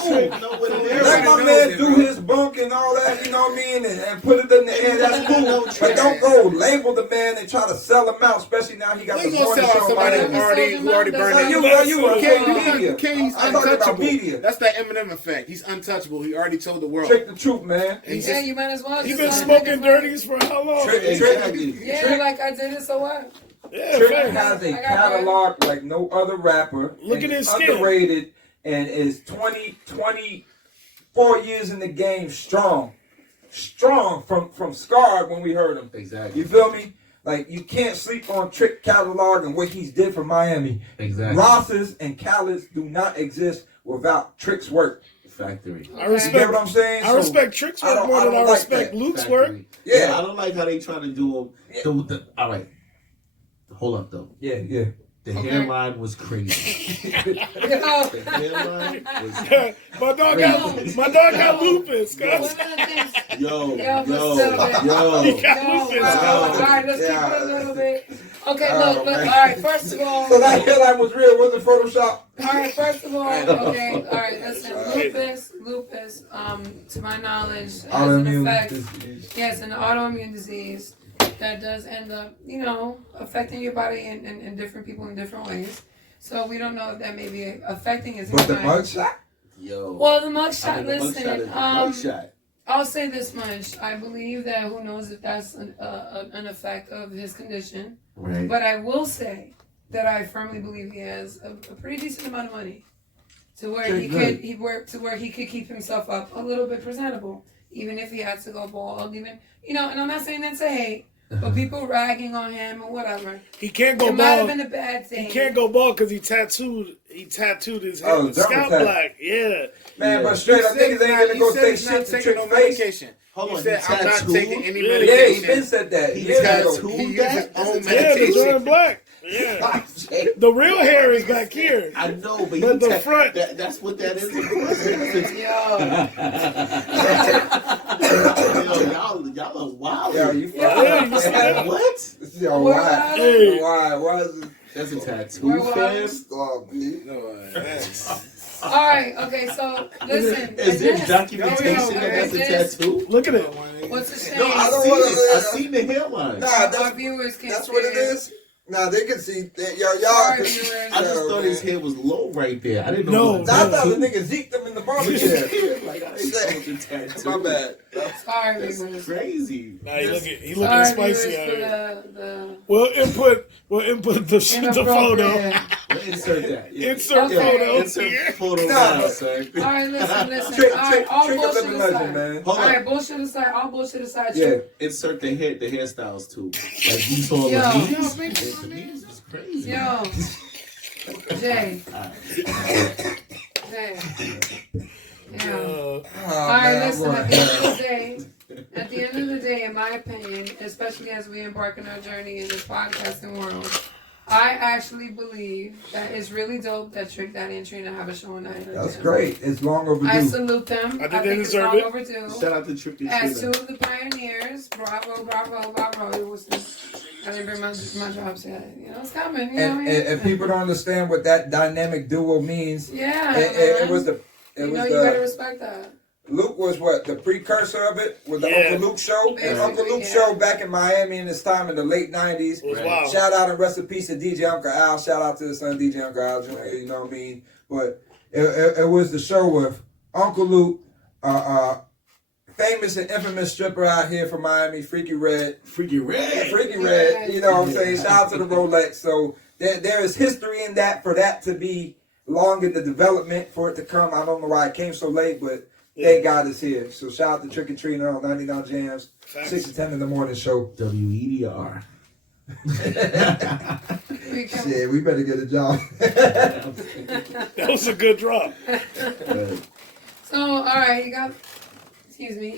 Know what it is. Let my man do his bunk and all that, you know what I mean, and put it in the air. That's cool. But don't go label the man and try to sell him out, especially now he got We the gonna morning sell show. somebody by who then. already burned No, it. you You media. he's I'm talking about untouchable. media. That's that Eminem effect. He's untouchable. He already told the world. Trick the truth, man. He's Yeah, just- you might as well. He just been let smoking niggas dirties for how long? Exactly. Yeah, like I did it. So what? Yeah, Trick fair. has a I got catalog like no other rapper. Look and at his he's skin. underrated and is 24 years in the game strong from Scarred when we heard him. Exactly. You feel me? Like you can't sleep on Trick catalog and what he's did for Miami. Exactly. Ross's and Khaled's do not exist without Trick's work. Factory. I You respect. get what I'm saying? I So, respect Trick's I work don't- more I than don't I like respect that. Luke's work. Factory. Yeah. I don't like how they try to do them. All right. Hold up though. Yeah. The Okay. hairline was crazy. The hairline was my dog got lupus, guys. One of the things. yo. All right, let's keep it a little bit. Okay, Oh, look, man. all right, first of all. So that hairline was real, wasn't Photoshop. All right, first of all, okay, all right, listen, lupus, to my knowledge, has an effect. Yes, an autoimmune disease that does end up, affecting your body and different people in different ways. So we don't know if that may be affecting his But the mind. mugshot? Yo. Well, the mugshot, I mean, the listen, mugshot is the mugshot. I'll say this much. I believe that who knows if that's an effect of his condition. Right. But I will say that I firmly believe he has a pretty decent amount of money to where he could keep himself up a little bit presentable, even if he had to go bald. And I'm not saying that to hate, but people ragging on him or whatever. He can't go It might have bald. been a bad thing. He can't go bald because he tattooed his head, Oh, scalp dermal tat. black. Yeah. Man, but straight up, niggas ain't gonna go say he's not shit to taking Trick no face. medication. Hold He on, said, he I'm not tattooed? taking any Yeah, medication. Yeah, he been said that. He years ago. tattooed He that? uses That's own a Yeah, the medication. Jordan Black. Yeah. The real hair is back here. I know, but But the front- that's what that is. Yo. y'all are wild. Yeah, you Yeah, you see that? What? Yo, Where why? was Hey. Why is it? That's a Where tattoo, was- fam. Oh, man. All right, okay, so listen. Is there and this- documentation that that's a this- tattoo? Look at it. What's a shame? No, I don't I wanna- seen the hairline. Nah, Our that's, viewers can that's what it see is. Nah, they can see. Y'all. Sorry, viewers. I just thought his hair was low right there. I didn't know. No, it was I a thought the tattoo. nigga zeked him in the barber chair. Like, I didn't know it was a tattoo. My bad. Sorry, That's viewers. crazy. Nah, he looking Sorry, spicy viewers, out for here. the We'll input the photo. inappropriate. We'll insert that. Yeah. Insert Okay. photo. Insert photo Nah, now, but- sir. All right, listen. Trick, All right, all trick a bullshit living legend, aside. man. Hold All on. right, bullshit aside. All bullshit aside. Yeah. Insert the hairstyles too. Like you saw Yo. the memes. The memes is crazy. Yo, Jay. Jay. Yo. So All right, listen. At the end of the day, in my opinion, especially as we embark on our journey in this podcasting world, I actually believe that it's really dope that Trick Daddy and Trina have a show on that. That's great. It's long overdue. I salute them. I think they it's deserve long it. overdue. Shout out to Trick and As two Trina. of the pioneers, bravo, bravo, bravo. It was I didn't bring my jobs yet. You know, it's coming. You know what I And, mean? and people don't understand what that dynamic duo means. Yeah. It man. was the. It you was know, the. you better respect that. Luke was what, the precursor of it with the Yeah. Uncle Luke show. Basically, And Uncle Luke yeah. show back in Miami in his time in the late 90s. it was wild. Shout out and rest in peace to DJ Uncle Al. Shout out to his son DJ Uncle Al Jr. You know what I mean? But it was the show with Uncle Luke, famous and infamous stripper out here from Miami, Freaky Red. Freaky Red. Freaky Red, you know what I'm saying? Shout out to the Rolex. So there is history in that for that to be long in the development for it to come. I don't know why it came so late, but thank God it's here. So shout out to Trick and Trina on 99 Jams, Facts. 6 to 10 in the morning show. WEDR. Shit, we better get a job. That was a good drop. So, all right, you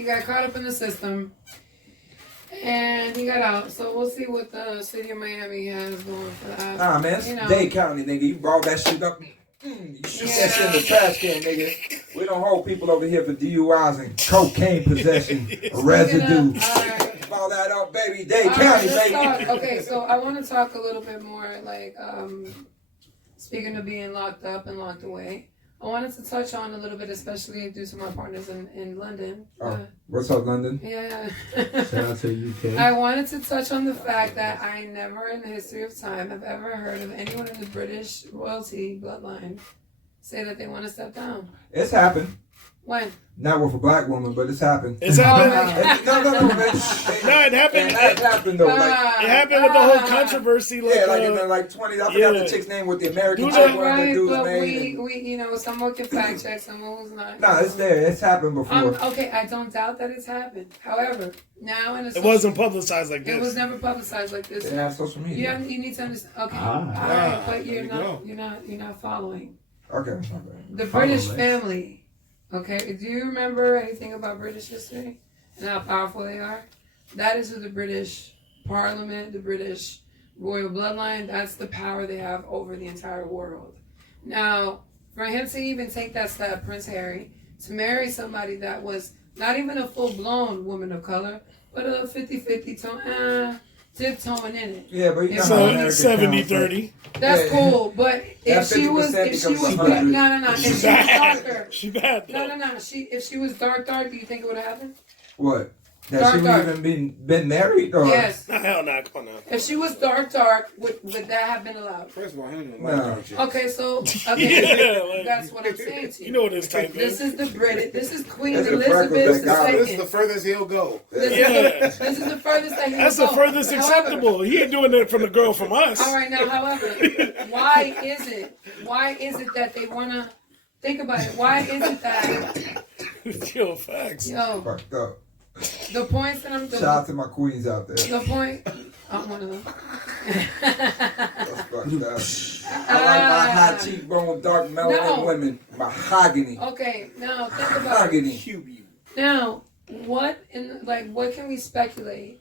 got caught up in the system, and he got out. So we'll see what the city of Miami has going for that. Nah, man, it's You know. Dade County, nigga. You brought that shit up. You shoot that shit in the trash can, nigga. We don't hold people over here for DUIs and cocaine possession, residue. All right. Ball that up, baby. Dade All County, right, let's baby. talk. Okay, so I want to talk a little bit more, like, speaking of being locked up and locked away. I wanted to touch on a little bit, especially due to my partners in London. Oh, what's up, London? Yeah. Shout out to UK. I wanted to touch on the fact that I never in the history of time have ever heard of anyone in the British royalty bloodline say that they want to step down. It's happened. When? Not with a black woman, but it's happened. It's happened. No, man. No, it happened. It has happened though. Like, It happened with the whole controversy. Like, yeah, like in the like 20s. I forgot the chick's name with the American Dude, chick, one of the Right, dudes but made. we, you know, someone can fact check, someone who's not. No, it's there. It's happened before. Okay, I don't doubt that it's happened. However, now in a it wasn't publicized like this. It was never publicized like this. They have social media. You need to understand. Okay, Ah. all right, but There you you're not following. Okay. The British family. Okay, do you remember anything about British history and how powerful they are? That is who the British Parliament, the British royal bloodline, that's the power they have over the entire world. Now, for him to even take that step, Prince Harry, to marry somebody that was not even a full-blown woman of color, but a 50-50 tiptoeing in it. Yeah, but you know So, how So American 70 counts, like, 30. That's Yeah. cool, but if That she was 50% if she was becomes no 100. if she She was bad. darker. She bad though. No. If she was dark, do you think it would have happened? What? That Dark, she would dark. even been married? Or? Yes. Nah, hell nah, come on now. If she was dark, would that have been allowed? First of all, him and No. dark chicks. Okay, so Yeah, like- that's what I'm saying to you. You know what this type This is. is the British. This is Queen That's the Elizabeth freckles that got This is the II. furthest he'll go. Yeah. This is the furthest that he That's will the go. furthest However, acceptable. He ain't doing that from the girl from us. All right, now, however, why is it that they wanna think about it? Why is it that Yo, facts. Fucked up. the points that I'm Shout out to my queens out there. the point I'm one of them. That's fucked up. I like my high cheekbone, dark melanin No. women. Mahogany. Okay, now think about it. Mahogany. Now, what can we speculate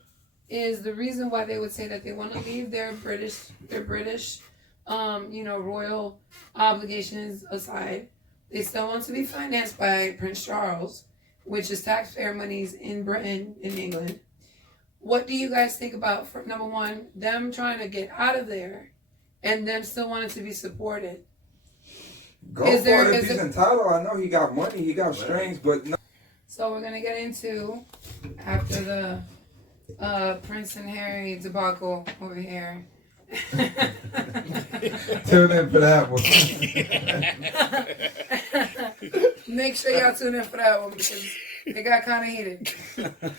is the reason why they would say that they want to leave their British, royal obligations aside. They still want to be financed by Prince Charles, which is taxpayer monies in Britain, in England. What do you guys think about, for, number one, them trying to get out of there and them still wanting to be supported? Go Is for there- it if is he's it- entitled. I know he got money, he got strings, but no. So we're going to get into, after the Prince and Harry debacle over here. Tune in for that one. Make sure y'all tune in for that one because it got kind of heated.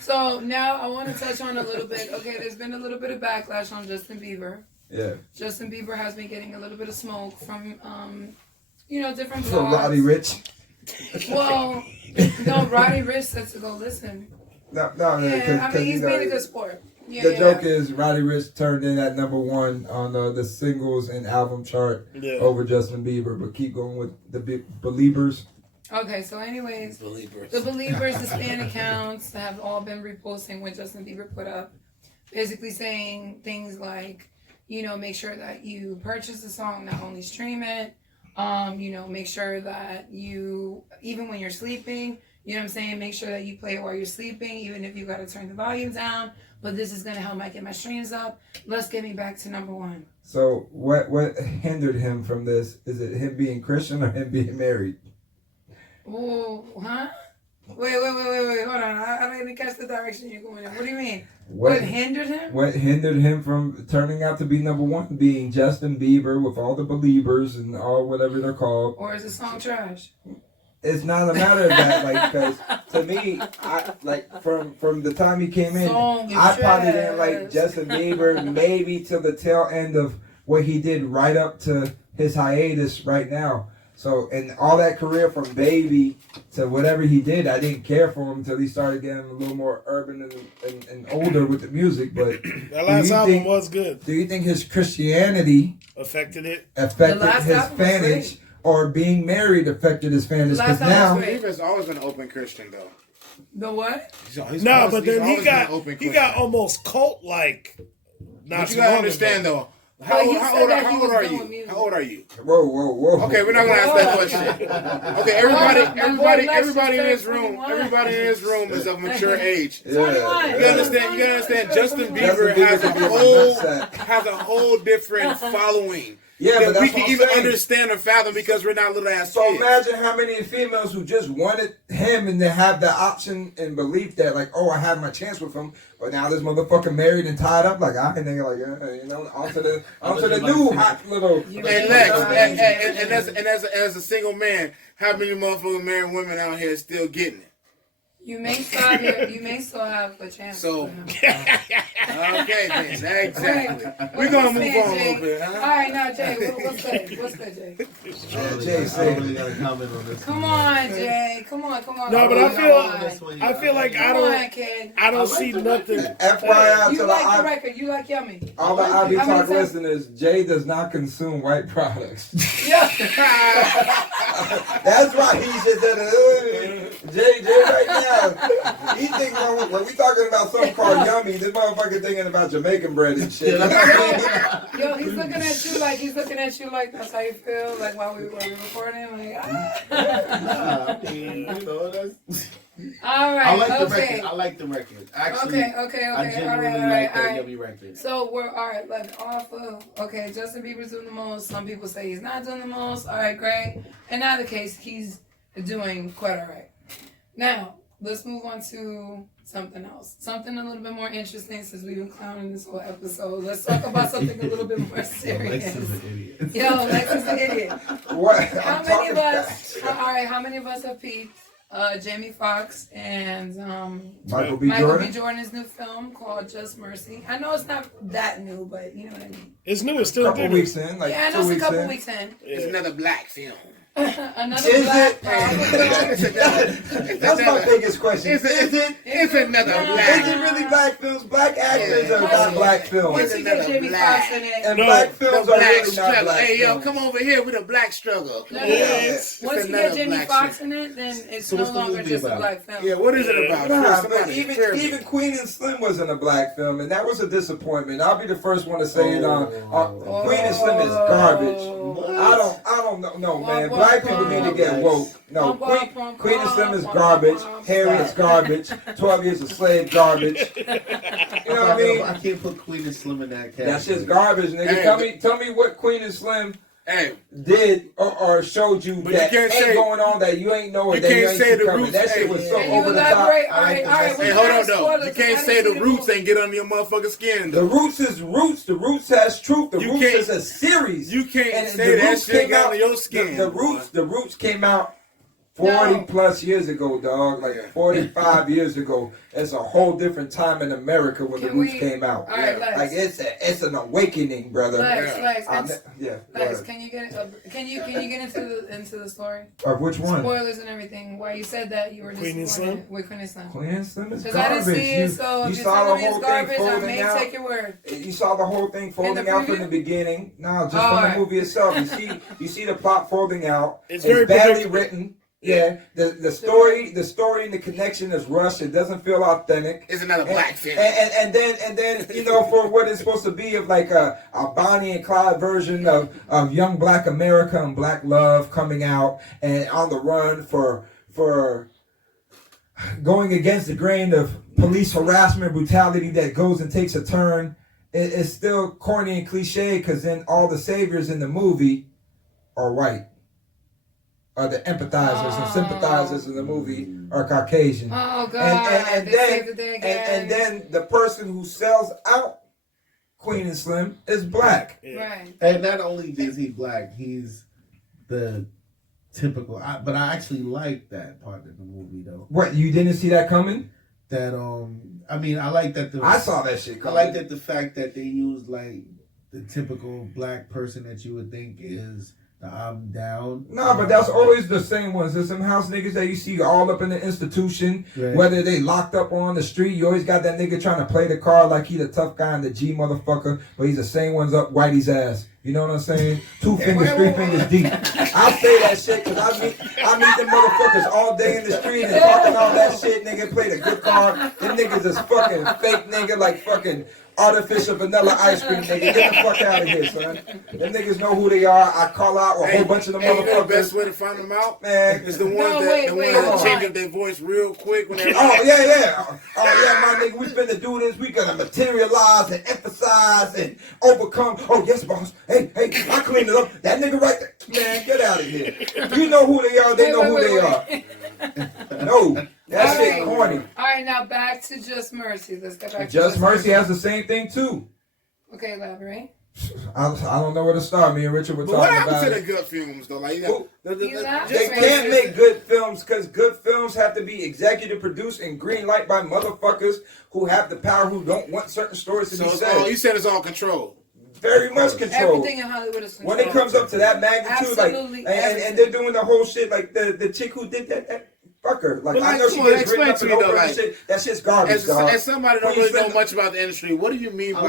So now I want to touch on a little bit. Okay, there's been a little bit of backlash on Justin Bieber. Yeah. Justin Bieber has been getting a little bit of smoke from, different From blogs. Roddy Rich. Well, no, Roddy Rich said to go listen. No, Yeah, I because mean, he's being a good sport. Yeah, the joke is Roddy Rich turned in at number one on the singles and album chart Yeah. over Justin Bieber, but keep going with the Beliebers. Okay, so anyways, Believers. the Believers, the span accounts have all been reposting what Justin Bieber put up, basically saying things like, you know, make sure that you purchase the song, not only stream it. You know, make sure that you, even when you're sleeping, you know what I'm saying, make sure that you play it while you're sleeping, even if you got to turn the volume down. But this is going to help me get my streams up. Let's get me back to number one. So what hindered him from this? Is it him being Christian or him being married? Oh, huh? Wait, hold on. I didn't catch the direction you're going in. What do you mean? What hindered him? What hindered him from turning out to be number one, being Justin Bieber with all the believers and all whatever they're called? Or is the song trash? It's not a matter of that, like, because to me, I like from the time he came in, I probably didn't like Justin Bieber maybe till the tail end of what he did right up to his hiatus right now. So, and all that career from Baby to whatever he did, I didn't care for him until he started getting a little more urban and older with the music. But that last album was good. Do you think his Christianity affected his fanage, or being married affected his fanage? Because now Bieber's always been an open Christian, though. The what? No, but then he got almost cult like. But you gotta understand though. How old are you? How old are you? Whoa. Okay, we're not gonna ask that question. Okay, everybody in this room is of mature age. Yeah. You gotta understand. Justin Bieber has a whole different following. Yeah, but we can even understand and fathom because we're not little ass So kids. imagine how many females who just wanted him and they have the option and belief that like, oh, I had my chance with him, but now this motherfucker married and tied up. Like I think like, you know, onto the new hot little. And Lex, and as a single man, how many motherfucking married women out here still getting it? You may still have a chance. So, okay, then, exactly. We're gonna move on a little bit, huh? All right, now Jay, what's good, Jay? Jay, I don't really got a comment on this. Come on, Jay. Come on. No, but I feel like I don't see nothing. FYI You to like the record. You like Yummy. all the IB Talk listeners, Jay does not consume white products. Yeah. That's why he's just Jay right now. He think when we talking about something called Yummy, this motherfucker thinking about Jamaican bread and shit. Yo, he's looking at you like that's how you feel, like while we recording, like All right, I like the record. Actually, okay. I genuinely like that Yummy record. So we're all right. Left off of Justin Bieber's doing the most. Some people say he's not doing the most. All right, great. In either case, he's doing quite all right. Now let's move on to something else. Something a little bit more interesting since we've been clowning this whole episode. Let's talk about something a little bit more serious. Lex is an idiot. Yo, Lex is an idiot. What? How many of us? All right, how many of us have peeped Jamie Foxx and Michael B. Jordan's new film called Just Mercy? I know it's not that new, but you know what I mean. It's new. It's still couple weeks in, like yeah, I know it's a couple weeks in. It's another black film. Another Is black it? That's my biggest question. Is it? It's another black. Is it really black films? Black actors are not black films. Once you get Jamie Foxx in it, And black films are really not black Hey, yo, films. come over here with a black struggle. once you get Jamie Foxx in it, then it's no longer just a black film. Yeah, what is it about? Nah, but even Queen and Slim wasn't a black film, and that was a disappointment. I'll be the first one to say it. Queen and Slim is garbage. I don't know, man. Black people need to get woke. No, Queen and Slim is garbage. Harry is garbage. 12 Years a Slave, garbage. You know what I mean? I can't put Queen and Slim in that category. That's just garbage, nigga. Hey, tell me what Queen and Slim Hey, did or showed you but that you ain't can't say, going on that you ain't know or you that you can't ain't say see the coming. roots. That shit was so Can over you the top. elaborate? All right. Hey, hold on though. You can't say the roots ain't get under your motherfucking skin. The Roots is Roots. The Roots has truth. The You Roots can't- is a series. You can't And say the that Roots shit came got out- under your skin. The Roots came out 40 plus years ago, dog. Like 45 years ago. It's a whole different time in America when the Roots came out. All right, Lex. Like it's an awakening, brother. Lex, Yeah. Lex, can you get into the story? Of which one? Spoilers and everything. Why you said that you were Queen and disappointed Slim? with Queen and Slim? Queen and Slim is Because I didn't garbage. see it, so you if you're saw the telling me whole it's thing garbage, I folding may out. take your word. You saw the whole thing folding out from the beginning. No, just from Alright. the movie itself. You see the plot folding out. It's It's very badly predictable. written. Yeah, the story and the connection is rushed. It doesn't feel authentic. It's another black film. And then you know, for what it's supposed to be of like a Bonnie and Clyde version of young black America and black love coming out and on the run for going against the grain of police harassment, brutality that goes and takes a turn. It's still corny and cliche because then all the saviors in the movie are white. Or the empathizers and sympathizers in the movie are Caucasian. Oh God! And then the person who sells out Queen and Slim is black. Yeah. Right. And not only is he black, he's the typical. But I actually like that part of the movie, though. What, you didn't see that coming? That I mean, I like that. I saw that shit I coming. like that the fact that they use like the typical black person that you would think is. I'm down. No, but that's always the same ones. There's some house niggas that you see all up in the institution, right. Whether they locked up on the street. You always got that nigga trying to play the card like he the tough guy and the G motherfucker, but he's the same ones up Whitey's ass. You know what I'm saying? 2 fingers, 3 fingers deep. I say that shit because I meet them motherfuckers all day in the street and talking all that shit. Nigga play the good card. Them niggas is fucking fake nigga like fucking artificial vanilla ice cream, nigga. Get the fuck out of here, son. Them niggas know who they are. I call out a whole bunch of them motherfuckers. You know the best way to find them out, man, is the ones that change up their voice real quick when they. Oh yeah. Oh yeah, my nigga. We finna do this. We gonna materialize and emphasize and overcome. Oh yes, boss. Hey, I cleaned it up. That nigga right there. Man, get out of here. You know who they are. They know who they are. No. That shit corny. All right, now back to Just Mercy. Let's get back to Just Mercy has the same thing too. Okay, elaborate. I don't know where to start. Me and Richard were talking about. What happened to the good films though? Like they can't make good films because good films have to be executive produced and green light by motherfuckers who have the power, who don't want certain stories to be said. You said it's all control. Very much control. Everything in Hollywood is controlled. When it comes up to that magnitude, absolutely, like, and they're doing the whole shit, like the chick who did that fucker. Like, I know she gets written up in over shit. That shit's garbage, dog. As somebody don't really know much about the industry, what do you mean by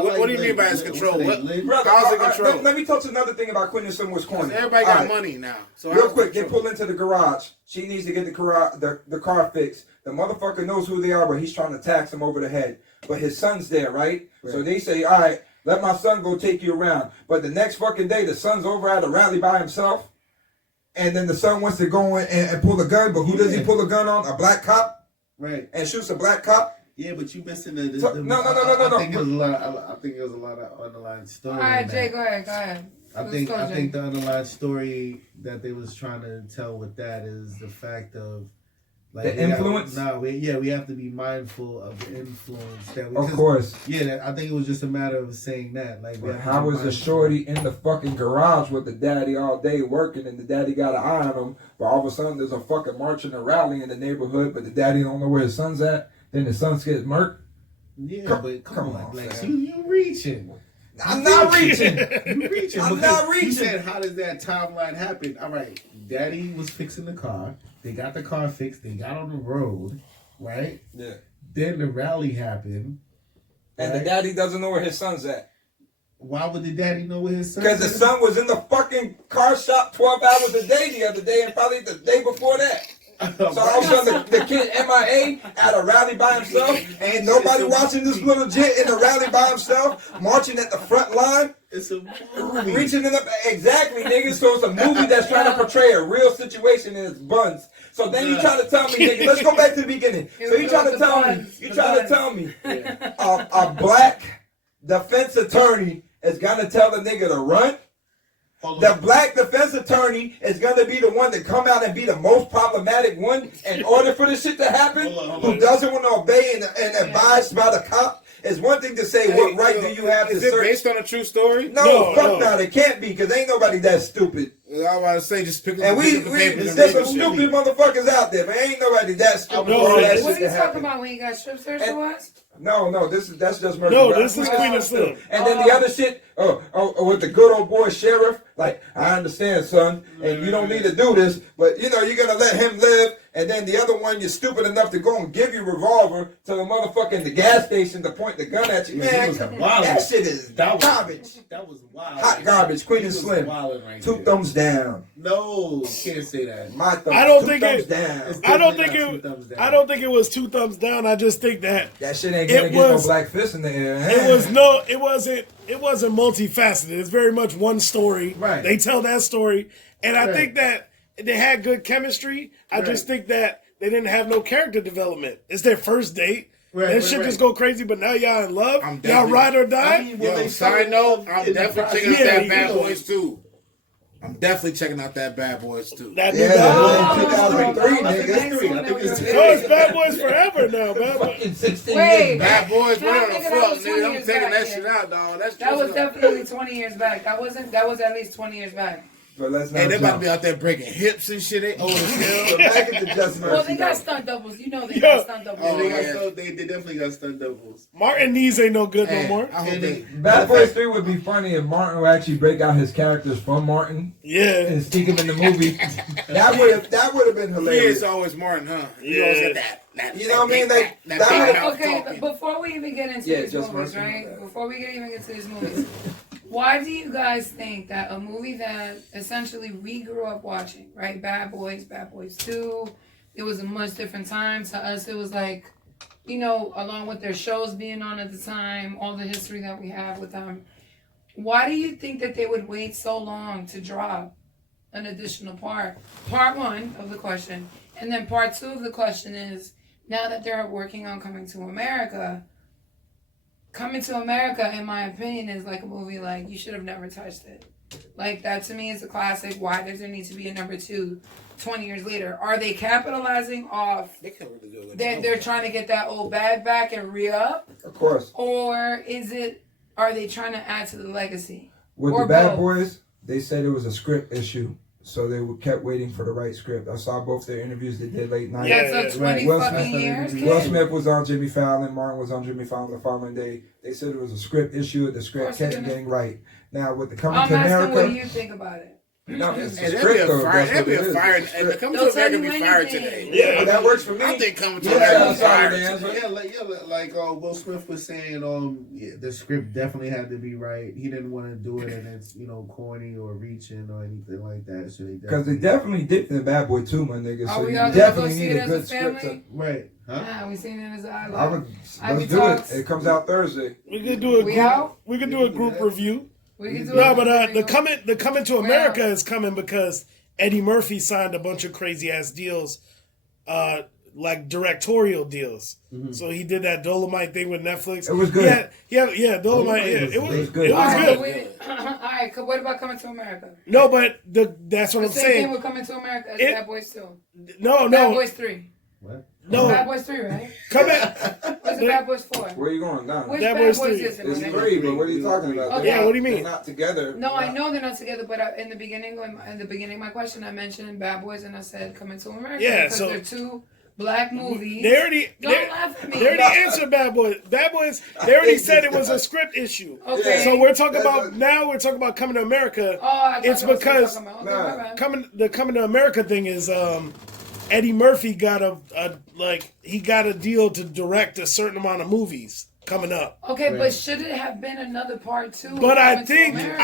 what do you mean by its control? How's it control? Let me talk to another thing about Quentin Summer's corny. Everybody got money now. So real quick, they pull into the garage. She needs to get the car fixed. The motherfucker knows who they are, but he's trying to tax him over the head. But his son's there, right? So they say, all right, let my son go take you around. But the next fucking day, the son's over at a rally by himself. And then the son wants to go in and pull a gun. But who does he pull a gun on? A black cop? Right. And shoots a black cop? Yeah, but you missing the No. I think there's a lot of underlying story. All right, Jay, go ahead. I think the underlying story that they was trying to tell with that is the fact of like the influence. We have to be mindful of the influence that we. Of course. Yeah, I think it was just a matter of saying that. Like, how was the shorty in the fucking garage with the daddy all day working, and the daddy got an eye on him, but all of a sudden there's a fucking march and a rally in the neighborhood, but the daddy don't know where his son's at. Then the son gets murked. Yeah, but come on, like, you reaching. I'm not reaching. You reaching. I'm not reaching. You said, how does that timeline happen? All right, daddy was fixing the car. They got the car fixed. They got on the road, right? Yeah. Then the rally happened. And the daddy doesn't know where his son's at. Why would the daddy know where his son is? Because the son was in the fucking car shop 12 hours a day the other day and probably the day before that. So all of a sudden the kid MIA at a rally by himself. Ain't nobody watching this little jit in a rally by himself, marching at the front line. It's a movie. Reaching it up. Exactly, nigga. So it's a movie that's trying to portray a real situation in its buns. So then you try to tell me, nigga, let's go back to the beginning. So you try to tell me, a black defense attorney is gonna tell the nigga to run? The black defense attorney is going to be the one to come out and be the most problematic one in order for this shit to happen? Who doesn't want to obey and advise by the cop? It's one thing to say, what right do you have to search? Is it based on a true story? No, fuck no. It can't be, because ain't nobody that stupid. I was about to say, just pick up and there's some stupid motherfuckers out there, but ain't nobody that stupid. What are you talking about when you got strip search to us? No, that's just Murphy. No, this is Queen and Slim. And then the other shit, with the good old boy sheriff, like, I understand, son, and you don't need to do this, but you're gonna let him live. And then the other one, you're stupid enough to go and give your revolver to the motherfucking the gas station to point the gun at you. Man, that shit is garbage. That was wild. Hot garbage. Queen and Slim. Right Two thumbs down. No, can't say that. My thumb. I don't two think thumbs it. down. I don't think it. I don't think it was 2 thumbs down. I just think that That shit ain't gonna it get was- no black fist in the air. it was no. It wasn't. It wasn't multifaceted. It's very much one story. Right. They tell that story, and I Right. think that they had good chemistry. I just think that they didn't have no character development. It's their first date. That shit just go crazy, but now y'all in love. Y'all ride or die. Yo, side note, I'm definitely checking out Yeah, that you Bad know. Boys 2. I'm definitely checking out that Bad Boys 2. That Yeah, dude. that was in Oh, 2003, that was the nigga. next three. one I that think we it's were three. Oh, doing. it's Bad Boys Forever now, man. Fucking 16 Wait. years back. Bad Boys, Can I what the think that fuck, was 20 nigga? I'm years taking back, that yeah. shit out, dog. That's That was just- definitely 20 years back. That was at least 20 years back. But let's not Hey, they about to jump. be out there breaking hips and shit. They old as hell. So back at the Just Mercy. Well, they got though. stunt doubles. You know they Yeah. got stunt doubles. Oh, yeah. They definitely got stunt doubles. Martin knees ain't no good no Hey, more. I hope And they. they- Bad Boys 3 would be funny if Martin would actually break out his characters from Martin Yeah. and stick him in the movie. That would have been He hilarious. is always Martin, huh? He Yeah. always got that. You know what I mean? That That big would've- mouth Okay, talking. before we even get into Yeah, these just movies, mercy. right? Before we even get to these movies, why do you guys think that a movie that essentially we grew up watching, right? Bad Boys 2, it was a much different time. To us, it was like, along with their shows being on at the time, all the history that we have with them. Why do you think that they would wait so long to drop an additional part? Part one of the question. And then part two of the question is, now that they're working on Coming to America, in my opinion, is like a movie like you should have never touched it. Like that to me is a classic. Why does there need to be a number 2 20 years later? Are they capitalizing off They can't really do it. they're trying to get that old bag back and re-up? Of course. Or are they trying to add to the legacy? With Or the Bad both. Boys, they said it was a script issue. So they kept waiting for the right script. I saw both their interviews they did late night. Yeah, That took 20 Will fucking Smith- years, Will kid. Smith was on Jimmy Fallon. Martin was on Jimmy Fallon the following day. They said it was a script issue. The Of script course kept it getting right. Now with the Coming I'm to asking America, what you think about it. no, it's Hey, the that'd be script a though. fire. That's That'd what be it a is. fire. It's the And the script. Coming They'll to America tell be you fired anything. today. Yeah. But that works for me. I think Coming to Yeah, America I'm be sorry, fired Dan. today. Like Will Smith was saying, the script definitely had to be right. He didn't want to do it, and it's corny or reaching or anything like that. So Because they definitely did the Bad Boy 2, my nigga. Are So we you all gonna go definitely see need it a as good a script. family? right, huh? Nah, we seen it as I I would, Ivy let's do Talks. it. It comes out Thursday. We could do a We group. out? We could do a group review. We can do No, it. but the coming to America Well- is coming because Eddie Murphy signed a bunch of crazy ass deals, like directorial deals. So he did that Dolomite thing with Netflix. It was good. Yeah, Dolomite. Yeah, it was good. It was good. Alright, what about Coming to America? No, but that's what The I'm same thing saying. with Coming to America as It- Bad Boys 2. No, Bad no, Boys 3. What? no. Bad Boys 3, right? Coming. What's the Bad Boys 4? Where you going down? Which Bad Bad Boys Boys 3. is it? It's man? 3, but what are you talking about? Okay. They're Yeah, not- what do you mean? They're not together. No, I know they're not together, but in the beginning of my question, I mentioned Bad Boys and I said Coming to America. Yeah, because so- they're two black movies. They already. Don't They laugh at me. they already answered Bad Boys. Bad Boys. They already said it was a script issue. Okay. So we're talking That's about now. We're talking about Coming to America. Oh, I thought It's you were because- talking about- okay, Nah. my bad. Coming to America thing is Eddie Murphy got he got a deal to direct a certain amount of movies coming up. Okay, but should it have been another part 2? But of I Coming to think America?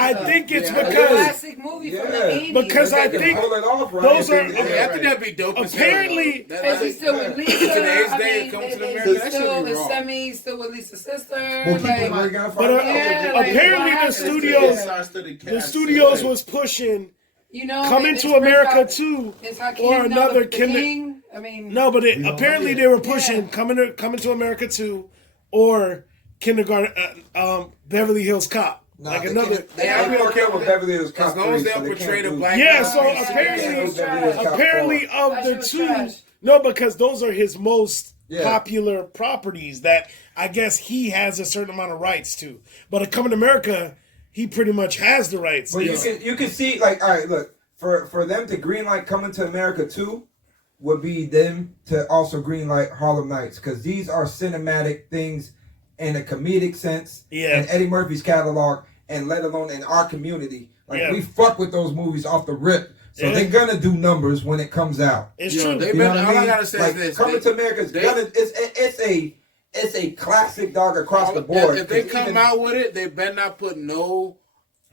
it's Yeah, A because classic movie from the 80s. Because I They can think pull it off, right? those are- If they- Yeah, I think that'd be dope. as hell, Apparently- though. Is he still with Lisa? Today's I day, mean, Coming to is America, that still should be is raw. Semi still with Lisa's sister? Well, keep Like, it, we're gonna But find out. Yeah, like, apparently what the happened? the studios was pushing you know, Coming it's to America Hakeem, 2 it's Hakeem, or another the kinder. King. I mean, No, but apparently they were pushing Yeah. coming to America 2 or Kindergarten Beverly Hills Cop. Nah, Like they another. can't- They can't work out with Beverly Hills Cop As long as 3, they so they portray can't the do- black. Yeah, so Yeah, apparently yeah, apparently of That the shit was two. trash. No, because those are his most Yeah. popular properties that I guess he has a certain amount of rights to. But at Coming to America, he pretty much has the rights. But you can see, like, all right, look, for them to greenlight Coming to America 2 would be them to also greenlight Harlem Nights, because these are cinematic things in a comedic sense, Yeah. and Eddie Murphy's catalog, and let alone in our community. Like Yeah. we fuck with those movies off the rip. So Yeah. they're gonna do numbers when it comes out. It's Yo, true. they You been, know what all I I mean? gotta say Like, is this. Coming to America is gonna, it's a classic dog across the board. If they 'Cause come even out with it, they better not put no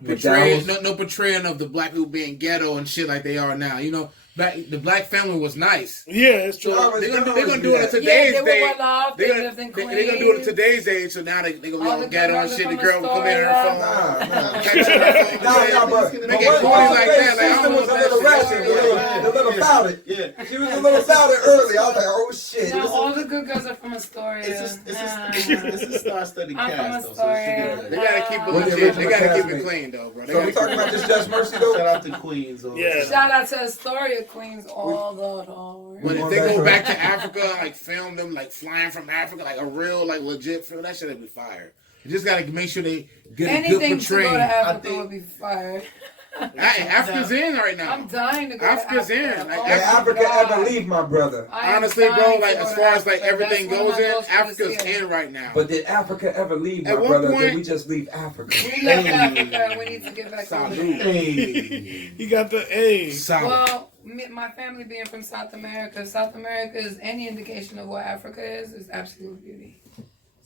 McDonald's- portraying of the black people being ghetto and shit like they are now. You know, the black family was nice. Yeah, it's true. Oh, They're gonna always do be it in that. today's they were day. well off. They lived in They're gonna do it in Queens. today's age. So now they gonna be All on the ghetto and girls shit. The from girl will come in her phone. Nah. Catch her phone. Nah, but Make it what corny was like the that. Like, I sister don't know was a if little that ratchet, shit- a little pouted. Yeah. She was a little pouted early. I was like, oh shit. No, all the good girls are from Astoria. It's a star-studded I'm from cast, though. So Astoria. it's They gotta keep it With the legit. They original gotta keep it castmate. clean though, bro. They So gotta we keep talking it about this Just Mercy Shout though? out to Queens. Yeah. Shout out to Astoria Queens all the time. But if Going they back go to- back to Africa and like film them like flying from Africa, like a real like legit film, that should be fire. You just gotta make sure they get a good Anything to go to portraying. Africa think- would be fired. Africa's in right now. I'm dying to go Africa's to Africa. in. Like, Oh Did my Africa God. ever leave, my brother? I am Honestly, bro, dying to like go as to far as like Africa. everything That's one goes of my in, goals for Africa's this year. in right now. But did Africa ever leave, my At one brother? Or point- did we just leave Africa? We left Africa and we need to get back to it. Salute. Hey. You got the A. Solid. Well, my family being from South America, if South America is any indication of what Africa is absolute beauty.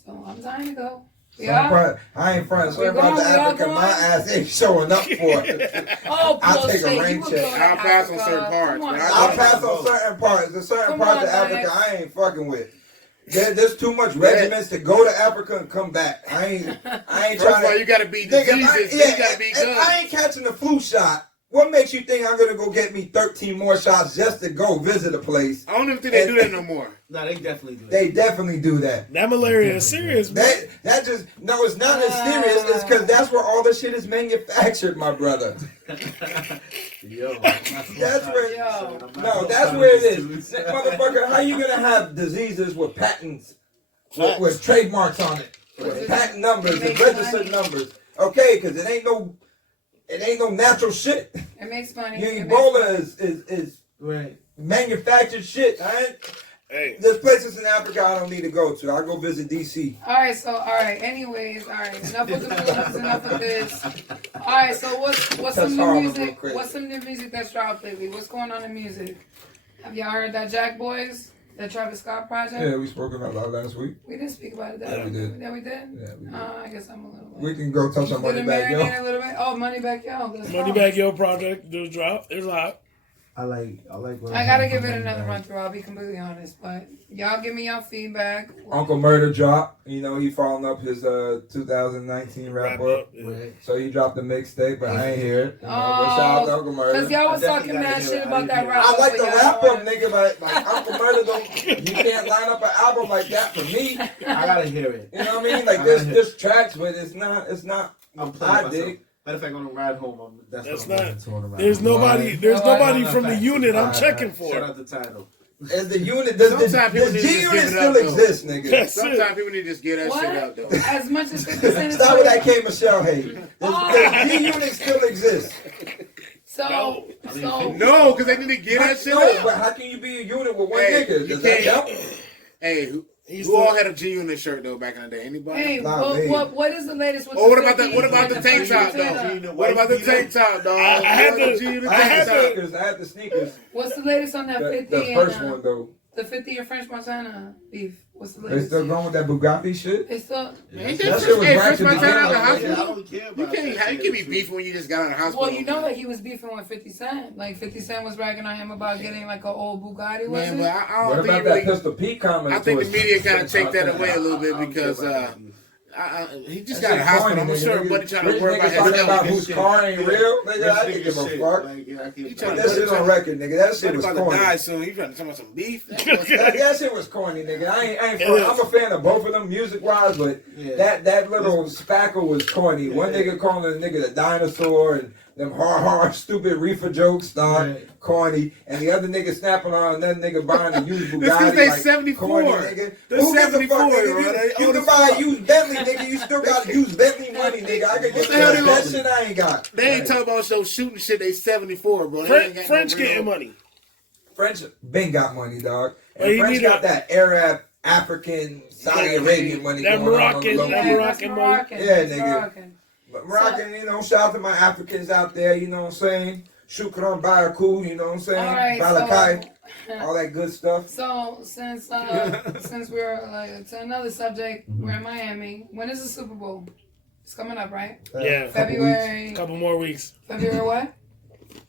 So I'm dying to go. Yeah. I ain't front. So We about the going, we all Africa, my going? ass ain't showing up for it. Oh, I'll bullshit. take a You rain would check. go to I'll pass on Africa. certain parts, Come on, but now. I'll pass on certain parts. There's certain Come parts on, of Africa Max. I ain't fucking with. There's too much regiments to go to Africa and come back. I ain't First trying of all, to. you gotta be Nigga, diseases. You gotta be if good. I ain't catching the flu shot, what makes you think I'm gonna go get me 13 more shots just to go visit a place? I don't even think they do that no more. No, they definitely do. They definitely do that. That malaria is serious, man. That just no, it's not as serious. It's because that's where all the shit is manufactured, my brother. Yo, That's where. Yo. No, that's where it is, motherfucker. How you gonna have diseases with patents, with trademarks on it, with patent numbers and registered numbers? Okay, because it ain't no natural shit. It makes money. Your It makes Ebola money. is right. manufactured shit. Hey, There's places in Africa I don't need to go to. I'll go visit DC. Anyways, enough of the blues, enough of this. Alright, so what's That's some new horrible, music? crazy. What's some new music that's dropped lately? What's going on in music? Have y'all heard that Jack Boys? The Travis Scott project? Yeah, we spoke about that last week. We didn't speak about it. Yeah, we did. Yeah, we did? Yeah, we did. I guess I'm a little We can go touch on Money Back, yo. A little bit. Oh, Money Back Yo. Let's Money go. Back Yo project just dropped. It's hot. I like. What I gotta give it another run through, I'll be completely honest. But y'all give me your feedback. Uncle Murder dropped. You know, he following up his 2019 wrap up. Right. So he dropped a mixtape, but I ain't hear it. You know, but Oh, shout out to Uncle Murder. Because y'all was I talking definitely mad gotta shit hear it. about I that didn't rap. I like the but y'all wrap don't up, nigga, but like Uncle Murder don't. You can't line up an album like that for me. I gotta hear it. You know what I mean? Like there's tracks, but it's not. I'm playing I myself. dig. Matter of fact, on the ride home, that's That's what I'm not- listening to on the ride There's home. nobody. There's No, nobody no, from the facts. unit I'm Alright, checking Shout for. out to Title. As the unit, the Sometimes people need to G just unit give it still up, though. exists, nigga. Yes. Sometimes people need to just get that What? shit out though. As much as 50 Cent is Stop with that K Michelle hate. The G unit still exists. So, No, because they need to get that shit No, out. but how can you be a unit with one Hey, nigga? you Does that can't- help? Hey, who He's all the- had a G Unit shirt though back in the day? Anybody? hey, Not me. what is the latest with Oh, the what about the 50 what about and the tank top French though? What about the tank top, dog? I had What about to- the G Unit I had tank the top? sneakers. I had the sneakers. What's the latest on that 50 The first and one though. the 50 and French Montana beef? What's the They latest? still going with that Bugatti shit? It's still. Ain't That that shit was hey, right French to Montana begin out the with. hospital? I don't care You about can't that. how you can be beefing when you just got out of the hospital. Well, you know that he was beefing with 50 Cent. Like 50 Cent was ragging on him about getting like an old Bugatti. Was Man, it? but I What don't about think that he really. Pistol Pete comment? I think the to media us? kind of take that away a little bit I don't because care about that. he just That got out shit of hospital. corny, I'm nigga. sure Niggas- Buddy trying rich to worry about niggas his talking about health. whose car ain't real. Nigga, I didn't give a fuck. Put that shit on record, nigga. That shit Buddy was about to corny. die soon. You trying to talk about some beef? That shit was corny, nigga. I ain't It for, is. I'm a fan of both of them music wise, but Yeah. that little spackle was corny. One nigga calling a nigga the dinosaur and them hard stupid reefer jokes, dog, Right. corny, and the other nigga snapping on another nigga buying a used Bugatti. That's 'cause they like, 74. corny, nigga. They're Who gives a 74, fuck, nigga? bro. They You old can as buy fuck. a used Bentley, nigga. You still got to use Bentley money, nigga. I can get the hell they that want? shit I ain't got. They ain't talking about no shooting shit. They 74, bro. They ain't got French no real- getting money. French been got money, dog. Well, he And French need got a- that Arab African, Saudi Arabian money That going Moroccan, on. that Yeah, Moroccan money. nigga. Moroccan. But Moroccan, you know, shout out to my Africans out there, you know what I'm saying? Shukran Baraku, you know what I'm saying? All right, Balakai, so, all that good stuff. so since we're like to another subject, we're in Miami. When is the Super Bowl? It's coming up, right? Yeah. February. Couple more weeks. February what?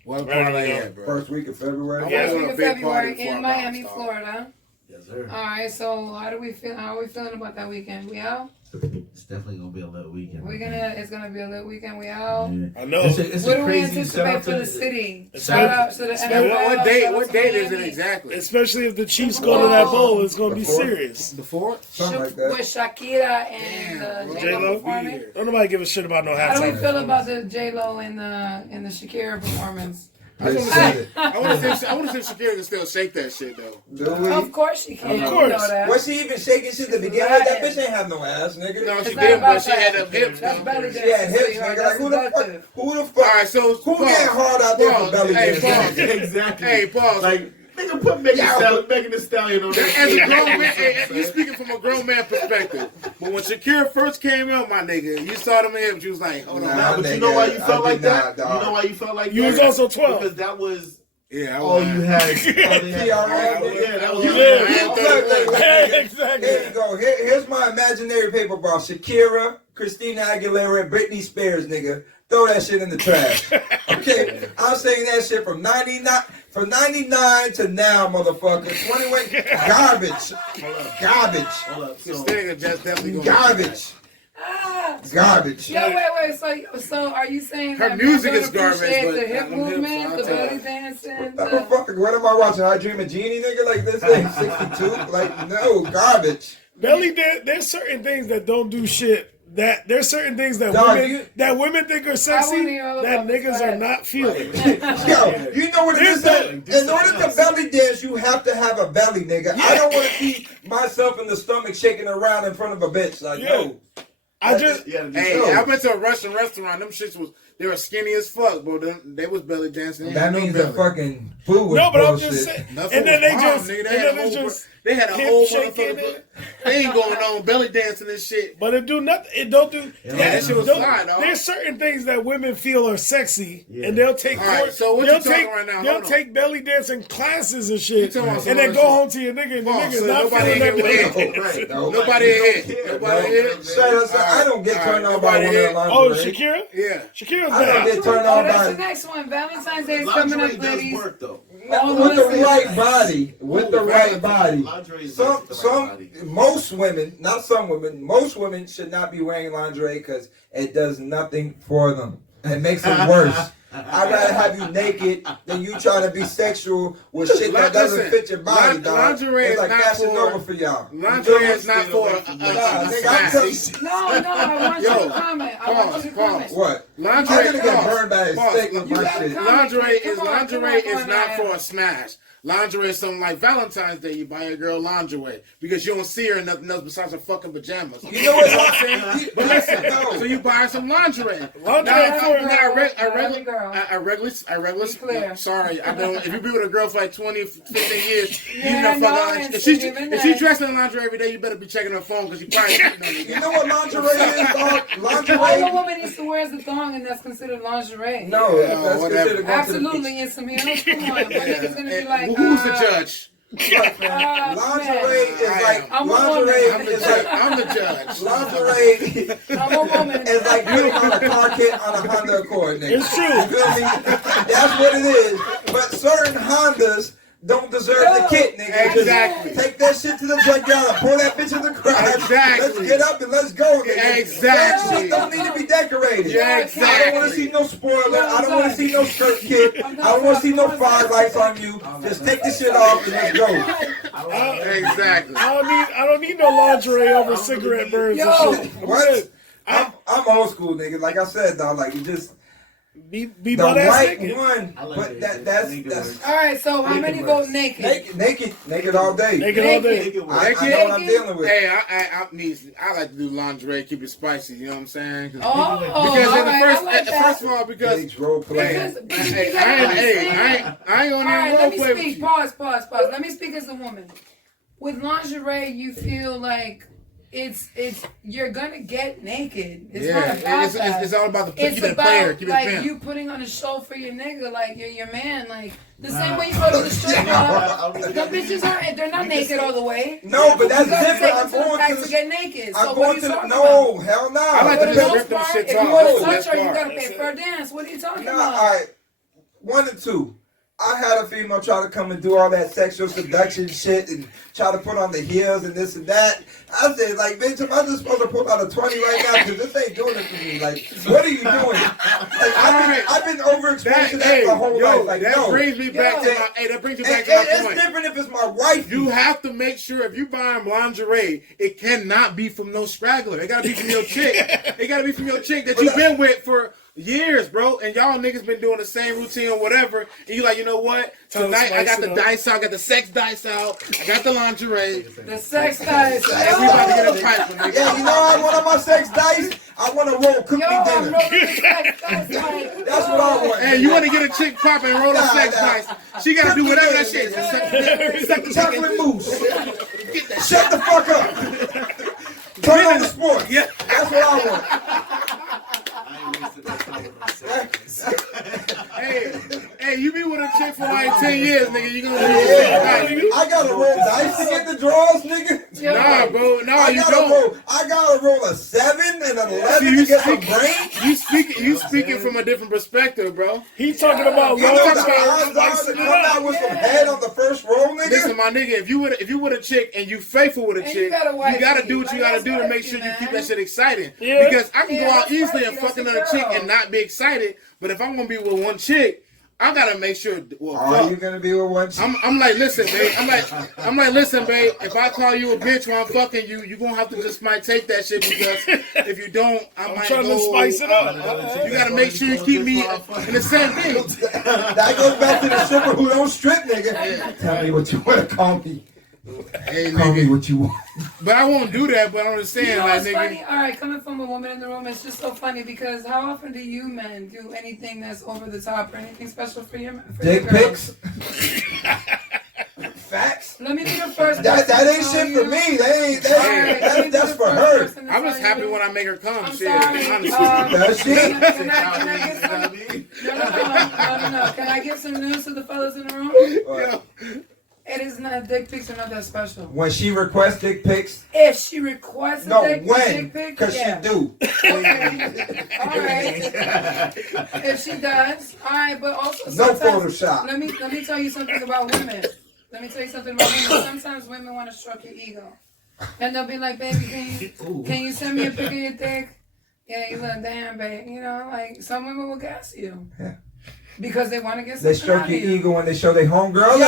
What Right, part yeah. at, bro? First week of February. Yeah. First week of a big party February before in I Miami, start. Florida. Yes, sir. All right. So how do we feel? How are we feeling about that weekend? We out? It's definitely gonna be a little weekend. It's gonna be a little weekend. We out. Yeah. I know. It's What a do we crazy anticipate shout for out the to- city? It's Shout like- out to the it's NFL. like What date? shout out What to date is it Miami. exactly? Especially if the Chiefs go to that bowl, it's gonna be The fourth? serious. The 4th? Something like that. With Shakira and Damn, bro. J-Lo J-Lo? performing. Don't nobody give a shit about no How do we halftime. feel about the J-Lo and the Shakira performance? I Just want said to it. see. I want to see Shakira can still shake that shit though. Do we? Of course she can. Of You course. know that. Was she even shaking shit to begin with? That bitch ain't have no ass, nigga. No, she It's not did, about but she that. had them hips. That's though. belly She had dancing, hips, sweetheart. nigga. That's Like, who the fuck? seductive. Who the All fuck? right, so Who pause. getting hard out there for Pause. belly Hey, dancing? pause. Exactly. Hey, pause. Like, nigga, put Megan Thee Stallion on that. As a shit. grown man, hey, you speaking from a grown man perspective. But when Shakira first came out, my nigga, you saw them hips, you was like, hold on. Nah, But you nigga, know why you felt I like did that? not, dog. You know why you felt like You that? was also 12. Because that was Yeah, I all was. you had. All you had. Yeah, that was You all did. you had. Look, look, look, Yeah, nigga. exactly. Here you go. Here's my imaginary paper ball. Shakira, Christina Aguilera, and Britney Spears, nigga. Throw that shit in the trash. Okay? I'm saying that shit from 99 to now, motherfucker. 21 garbage. Garbage. Hold up. This So, nigga just definitely gonna Garbage. Ah. Garbage. Yo, wait. So are you saying Her that music men is don't garbage, appreciate but the hip them hips, movement, I'll the tell belly you. dancing? Motherfucker, what am I watching? I Dream of Jeannie, nigga? Like this thing, 62? Like, no, garbage. Belly dance. There's certain things that don't do shit. That there's certain things that Dog, women think are I sexy wanna hear all that about this. niggas Go are ahead. not feeling. Yo, you know what it is? In order to belly dance, you have to have a belly, nigga. I don't want to see myself in the stomach shaking around in front of a bitch. Like, Yeah. no. I just yeah, Hey, Yo. I went to a Russian restaurant. Them shits was they were skinny as fuck, but they was belly dancing. They That had no means belly. the fucking food was no, but I'm bullshit. just saying. Nothing And then was they wrong, just, nigga. and They had then a they whole, just they had a hip whole shaking motherfucker it. thing going on, belly dancing and shit. But it do nothing. It don't do. Yeah, that shit was don't- fine, dog. There's certain things that women feel are sexy, Yeah. and they'll take. All right, so what they'll you talking take, right now? They'll Hold on. take belly dancing classes and shit, You talking about and then some go other home to your nigga, and the Pause, nigga's so not nobody feeling that ain't belly gonna dance. Right, no. Nobody hit. Nobody hit. Shut up, I don't get turned on by women in Oh, lingerie. Shakira? Yeah. Shakira's I don't bad. get turned Oh, on that's the by next one. Valentine's Day is coming lingerie up, does ladies. work though. with the right body. With the right body. Lingerie is Some, with the right some, body. most women, not some women, most women should not be wearing lingerie because it does nothing for them. It makes it worse. I'd rather have you naked than you trying to be sexual with shit that doesn't Listen, fit your body, dog. lingerie It's is like not fashion for- over for y'all. Lingerie is not for a Nah, nigga, I'm telling smash. you. No, I want you Yo, to comment. I want you to comment. What? Lingerie, I'm gonna get pause, burned by a pause. steak with You my gotta shit. come. Lingerie is Come on, lingerie come on, is not Naya. for a smash. Lingerie is something like Valentine's Day. You buy a girl lingerie because you don't see her in nothing else besides her fucking pajamas. You know what I'm saying? You- But listen, no. so you buy her some lingerie. Lingerie Now, for a now, girl. Be clear. sorry, I don't. If you be with a girl for like 20, 15 years, Yeah, you know, no, fucking. it's If even she that. dressing in lingerie every day, you better be checking her phone because she probably cheating on you. You know what lingerie is, dog? All a Lingerie? woman needs to wear is the thong, and that's considered lingerie. No, Yeah, that's whatever. considered going to the Absolutely, and some heels. Come on, my nigga's gonna be like, Who's the judge? Lingerie is like I'm a lingerie woman. is like I'm the judge. lingerie I'm a woman. is like putting on a car kit on a Honda Accord, nigga. It's true. You feel me? That's what it is. But certain Hondas don't deserve the kit, nigga. Just Exactly. take that shit to the junkyard, pull that bitch in the garage. Exactly. Let's get up and let's go, nigga. Exactly. That shit don't need to be decorated. Yeah, I don't exactly. want to see no spoiler. I don't want to see no skirt kit. I don't want to see no fog lights on you. Just take the shit off and let's go. Exactly. I don't need no lingerie over cigarette burns Yo, and shit. I'm What? good. I'm old school, nigga. Like I said, dog. Like you just Be the butt ass right naked. one. I like But it. that's Naked All right, so how many vote naked? naked all day. Naked all day. Naked work. I know what I'm dealing with. Hey, I like to do lingerie, keep it spicy. You know what I'm saying? 'Cause- Oh, because all in the right, first, I like that. first of all, because Dates, role play. Because hey, you I gotta ain't understand. gonna All even right, role let play me with speak. you. Pause. Let me speak as a woman. with lingerie, you feel like it's you're gonna get naked. It's not about that. It's all about the It's keep it about player, keep it like pimp. you putting on a show for your nigga, like you're your man, like the same way you go to the strip club. The bitches aren't, they're not naked all the way. No, but that's You gotta different. take I'm them to the going back to to get naked. So I'm what are going you to the, talking no, about? hell no. I like For to the just most rip them part, shits if off. you want That's to the touch best her, you part. gotta That's pay it. for a dance. What are you talking No, about? all right. 1 and 2. I had a female try to come and do all that sexual seduction shit and try to put on the heels and this and that. I said, like, bitch, am I just supposed to pull out a 20 right now? Because this ain't doing it for me. Like, what are you doing? Like, I've been overexposed to that my whole life. Like, that no. brings me back to Yo. my. Hey, that brings me And, back to my it's point. different if it's my wife. You have to make sure if you buying lingerie, it cannot be from no straggler. It gotta be from your chick. It gotta be from your chick that you've been with for years, bro. And y'all niggas been doing the same routine or whatever. And you like, you know what? Tonight I got the dice out, I got the sex dice out, I got the lingerie. The sex dice. And we about to get a pipe from nigga. Yeah, you know I want on my sex dice? I want to roll cookie Yo, I'm dinner. rolling the sex dice. Like, That's what I want. Hey, you want to get a chick pop and roll a Nah, sex nah. dice? She gotta do whatever that shit. Cookie Suck the suck the Chocolate chicken. mousse. Shut the fuck up. Turn on the sport. Yeah. That's what I want. Hey, you be with a chick for like 10 years, nigga. You gonna do Yeah, the I gotta roll dice to get the draws, nigga. Nah, bro. Nah, I you gotta don't. roll. I gotta roll a 7 and an 11 You to get some speak- brains. You speaking from a different perspective, bro. He talking about You know love. the odds are to come out with some head on the first roll, Listen, nigga. my nigga, if you with a chick and you faithful with a And chick, you gotta wife do what me. you Like, gotta do to that's make sure wifey, you keep man. that shit exciting. Yeah. Because I can Yeah, go out that's easily wifey, and that's fuck the another chick girl. and not be excited. But if I'm gonna be with one chick, I gotta make sure. Well, Are fuck. you gonna be with one chick? I'm like, listen, babe. I'm like, listen, babe. If I call you a bitch while I'm fucking you, you gonna have to just might take that shit because if you don't, I might trying go. to spice it up. You gotta make sure you keep me in the same thing. That goes back to the stripper who don't strip, nigga. Tell me what you want to call me. Hey, Call me nigga. what you want. But I won't do that. But I understand, You know like, what's nigga. funny? All right, coming from a woman in the room, it's just so funny because how often do you men do anything that's over the top or anything special for your Dick girls? pics. Facts. Let me be the first. That person ain't to tell shit you- for me. That ain't. All right, let me be That's the for first her. person to I'm just tell happy you- when I make her come. I'm Shit, sorry. honestly. Does she? Can I get some? No. Can I give some news to the fellas in the room? Yo. It is not, dick pics are not that special. When she requests dick pics, If she requests a no, dick when? pic, Because yeah. she do. Okay. All right. If she does, all right. But also No sometimes, Photoshop. let me tell you something about women. Let me tell you something about women. Sometimes women want to stroke your ego, and they'll be like, "Baby, can you send me a pic of your dick?" Yeah, you look damn, babe. You know, like some women will gas you. Yeah. Because they want to get They something out stroke of your you. ego when they show their homegirl.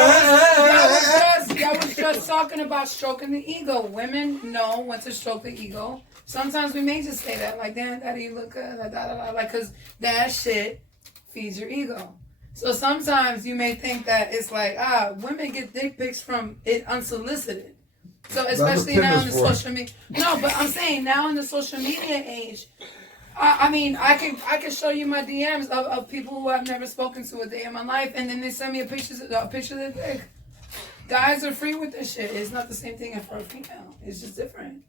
Y'all was just talking about stroking the ego. Women know when to stroke the ego. Sometimes we may just say that, like, damn, daddy, you look good, like, because that shit feeds your ego. So sometimes you may think that it's like, women get dick pics from it unsolicited. So especially now in the social media. No, but I'm saying now in the social media age, I mean, I can show you my DMs of people who I've never spoken to a day in my life, and then they send me a picture of their dick. Guys are free with this shit. It's not the same thing for a female. It's just different.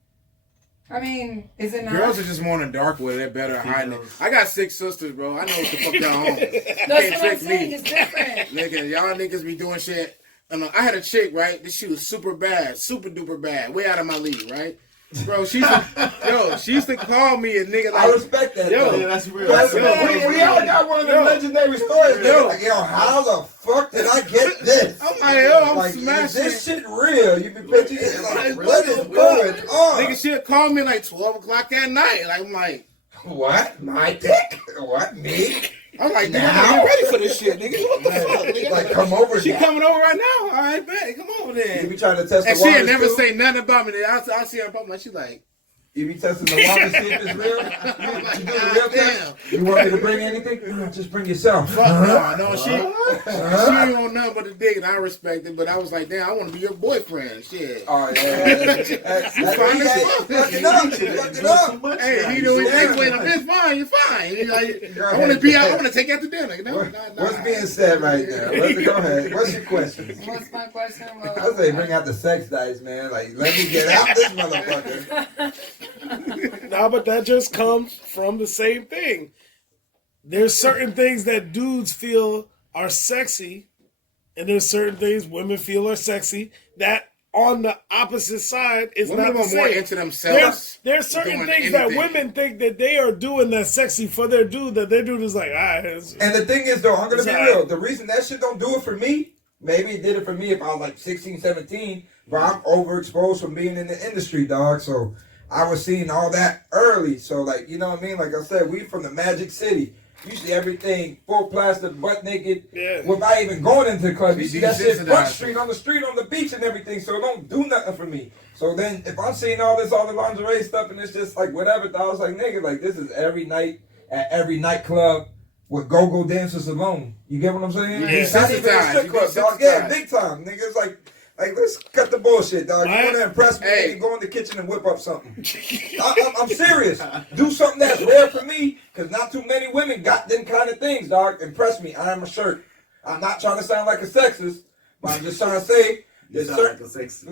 I mean, is it not? Girls are just more in the dark with it. They're better at hiding it. I got 6 sisters, bro. I know what the fuck y'all on. That's Can't what I'm trick saying. me. It's different. Nigga, y'all niggas be doing shit. And I had a chick, right? This shit was super bad, super duper bad, way out of my league, right? Bro, she used to call me a nigga like. I respect that. Yo, though. that's real. That's real. we all got one of the legendary stories. Yo. Like, yo, how the fuck did I get this? I'm like, yo, I'm Like, is smashing. this shit real? You be bitching it like, what is going on? Nigga, she'll call me like 12 o'clock at night. Like, I'm like, What? My dick? What? Me? I'm like, nigga, Now? I'm ready for this shit, nigga. What the fuck, nigga? Like, come over She here. coming over right now? All right, bet. Come over You there. be trying to test And the she waters ain't never too? say nothing about me. I see her about my. She like, You be testing the water to see if it's real? You do the real test? You want me to bring anything? No, just bring yourself. Fuck no, she ain't on nothing but the dick, and I respect it. But I was like, damn, I want to be your boyfriend. Shit. Oh yeah. Fuck it up. Hey, you know, it's fine. You're fine. You're like, I want to be out. I want to take you out to dinner. You know? What's being said right now? Go ahead. What's your question? What's my question? Well, I say bring out the sex dice, man. Like, let me get out this motherfucker. No, but that just comes from the same thing. There's certain things that dudes feel are sexy, and there's certain things women feel are sexy that on the opposite side is women not the are more same. into themselves. There's certain things anything that women think that they are doing that's sexy for their dude that their dude is like, And the thing is, though, I'm going to be real. The reason that shit don't do it for me, maybe it did it for me if I was like 16, 17, but I'm overexposed from being in the industry, dog. So I was seeing all that early. So, like, you know what I mean? Like I said, we from the Magic City. You see everything full plastic, butt naked, without even going into the club. You see that shit front street, on the beach and everything. So it don't do nothing for me. So then if I'm seeing all the lingerie stuff and it's just like whatever, I was like, nigga, like this is every night at every nightclub with go-go dancers alone. You get what I'm saying? Yeah. Not even a strip club, dog. Yeah, big time. Nigga, it's like let's cut the bullshit, dog. You want to impress me? Hey. Go in the kitchen and whip up something. I'm serious. Do something that's rare for me, because not too many women got them kind of things, dog. Impress me. I am a shirt. I'm not trying to sound like a sexist, but I'm just trying to say. You sound like a sexist.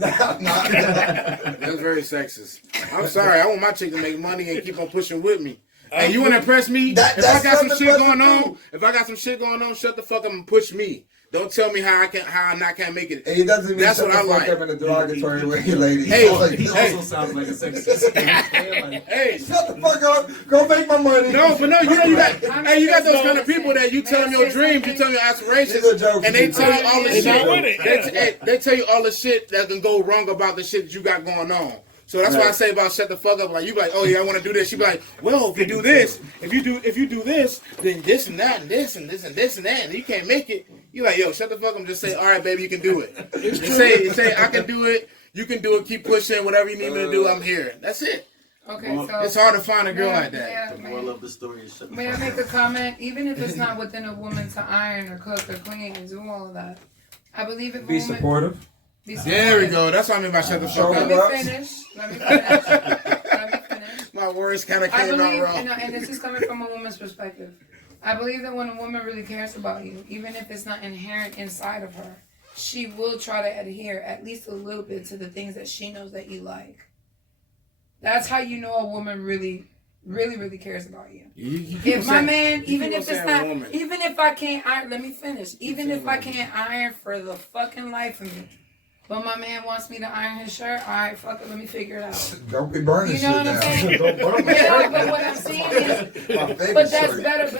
That's very sexist. I'm sorry. I want my chick to make money and keep on pushing with me. And you want to impress me? If I got some shit going on, shut the fuck up and push me. Don't tell me how I not can't make it. He doesn't mean that's what I like. Up in a derogatory way, lady. Hey, he also sounds like a sexist. Hey, shut the fuck up. Go make my money. No, but no, you got those kind of people that you tell them your dreams, you tell them your aspirations, and they tell you all the shit. They tell you all the shit that can go wrong about the shit that you got going on. So that's why I say about shut the fuck up. Like you be like, oh yeah, I want to do this. You be like, well, if you do this, if you do this, then this and that and this and this and this and that, and you can't make it. You like, yo, shut the fuck up and just say, all right, baby, you can do it. Say, I can do it. You can do it. Keep pushing. Whatever you need me to do, I'm here. That's it. Okay, so it's hard to find a girl like that. Yeah, the moral of the story is shut the fuck May I make a comment? Even if it's not within a woman to iron or cook or clean and do all of that, I believe if be supportive. There we go. That's what I mean by shut the fuck up. Let me finish. My words kind of came out wrong. And this is coming from a woman's perspective. I believe that when a woman really cares about you, even if it's not inherent inside of her, she will try to adhere at least a little bit to the things that she knows that you like. That's how you know a woman really cares about you. If my man, even if it's not, even if I can't iron, let me finish. Even if I can't iron for the fucking life of me, but my man wants me to iron his shirt, all right, fuck it, let me figure it out. Don't be burning shit. You know what I'm saying? Yeah, but what I'm saying is, but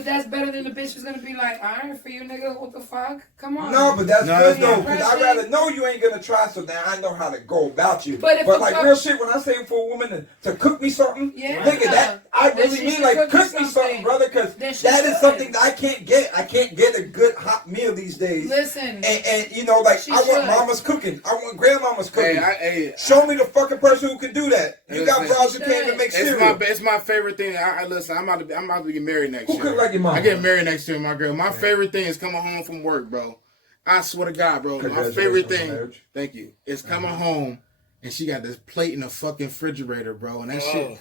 that's better than the bitch who's gonna be like, iron for you, nigga. What the fuck? Come on. No, but that's good though, because I'd rather know you ain't gonna try, so now I know how to go about you. But like real shit, when I say for a woman to cook me something, nigga, that I really mean like cook me something, brother, because that is something that I can't get. I can't get a good hot meal these days. Listen, and you know, like I want mama's cooking. I want grandmama's cooking. Show me the fucking person who can do that. You got bras who can't even make cereal. It's my favorite thing. Listen, I'm about to get married next year. Who cook like your mama? I get married next year, my girl. My favorite thing is coming home from work, bro. I swear to God, bro. My favorite thing, thank you, is coming home and she got this plate in the fucking refrigerator, bro, and that shit,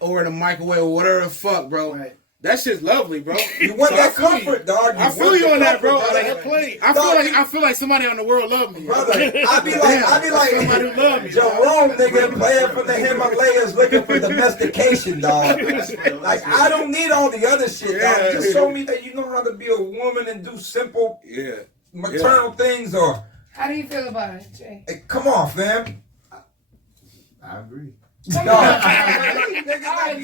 or in the microwave or whatever the fuck, bro. Right. That shit's lovely, bro. You want that comfort, dog. I feel you on that, bro. I feel like somebody on the world love me, brother. I be like somebody who love me. Jerome, nigga, playing from the Himalayas, looking for domestication, dog. Like I don't need all the other shit, dog. Just show me that you know how to be a woman and do simple, maternal things. Or how do you feel about it, Jay? Hey, come on, fam. I agree. Come on. All right,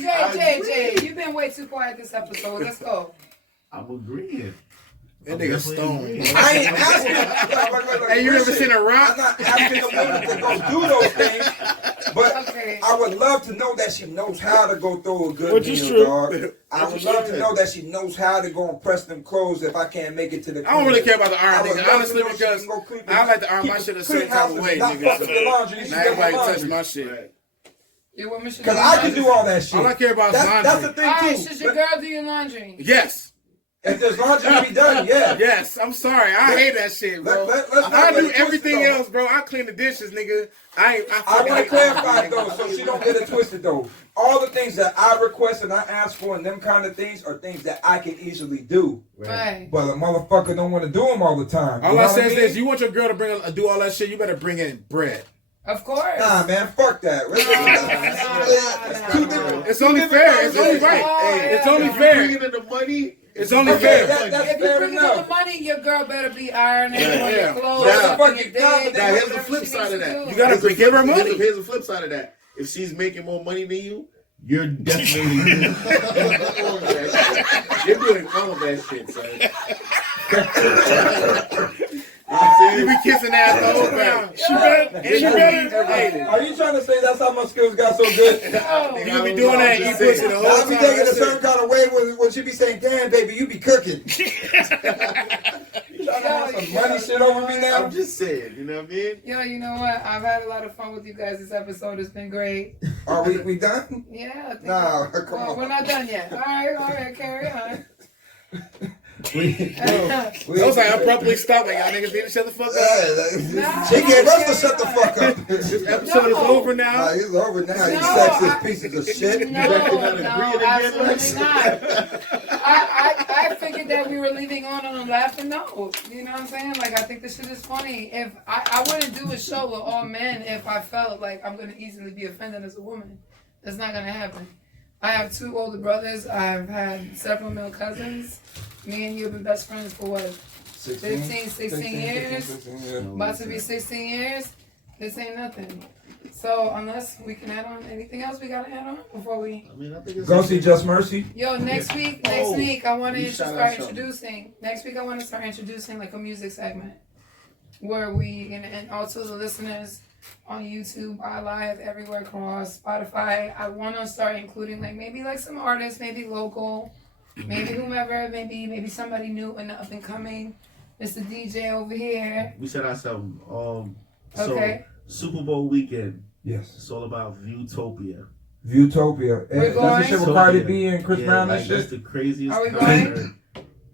Jay, you've been way too quiet this episode. Let's go. I'm agreeing. That nigga stoned. I ain't asking. Hey, you ever seen a rock? I'm not asking a woman to go do those things, but I would love to know that she knows how to go through a good meal, dog. I would love to know that she knows how to go and press them clothes if I can't make it to the. I don't really care about the iron, nigga. Honestly, because I like to iron my shit a certain type of way, nigga. Not everybody touch my shit. Your woman should. Because I can do all that shit. All I care about is laundry. That's the thing Alright, too. should your girl do your laundry? Yes. If there's laundry to be done, yeah. Yes, I'm sorry. I hate that shit, bro. Let's not I get do it everything twisted, though. else, bro. I clean the dishes, nigga. I I want to clarify though, so she don't get it twisted though. All the things that I request and I ask for and them kind of things are things that I can easily do. Right. But a motherfucker don't want to do them all the time. All I say is this: you want your girl to do all that shit, you better bring in bread. Of course. Nah, man, fuck that. No. Two different- It's only fair. It's only right. Hey, It's only If you fair. bringing in the money, It's only Okay, fair. that's If you fair bring in enough. the money, your girl better be ironing Yeah. on your clothes. Now, sucking your fucking dick, God, now here's the whatever flip she side of needs to that. do. You gotta bring give her money. Here's the flip side of that. If she's making more money than you, you're definitely you're doing all of that shit, son. You be kissing ass the whole time. She better. Hey, Are you trying to say that's how my skills got so good? No. you be doing that, eat pussy the whole I time. be taking a That's certain it. kind of way when she be saying, "Damn, baby, you be cooking." You trying to have some money shit over me now? I'm just saying, you know what I mean? Yo, you know what? I've had a lot of fun with you guys this episode. It's been great. Are we done? Yeah. I think Nah, come well, on. we're not done yet. All right, carry on. We Those like abruptly stop. Like, y'all niggas need to shut the fuck up. She gave us to shut the fuck up. This episode is over now. Nah, it's over now. You No, sexist pieces of shit. No, absolutely not. I figured that we were leaving on a laughing note. You know what I'm saying? Like, I think this shit is funny. If I wouldn't do a show with all men if I felt like I'm gonna easily be offended as a woman. That's not gonna happen. I have 2 older brothers. I've had several male cousins. Me and you have been best friends for what? 16 years. 16, yeah. About to be 16 years. This ain't nothing. So unless we can add on anything else we gotta add on before we. I mean, I think it's Go see Just Mercy. Yo, next week I want to shout out start something. introducing. Next week I want to start introducing like a music segment where we and also the listeners on YouTube, iLive, everywhere across Spotify. I want to start including like maybe like some artists, maybe local, maybe whomever, maybe somebody new and up and coming. It's the DJ over here. We said ourselves, Okay. so Super Bowl weekend, Yes. it's all about Viewtopia. Viewtopia. We're That's the shit with going? Cardi B and Chris Yeah, Brown like, and that's shit. the craziest Are we concert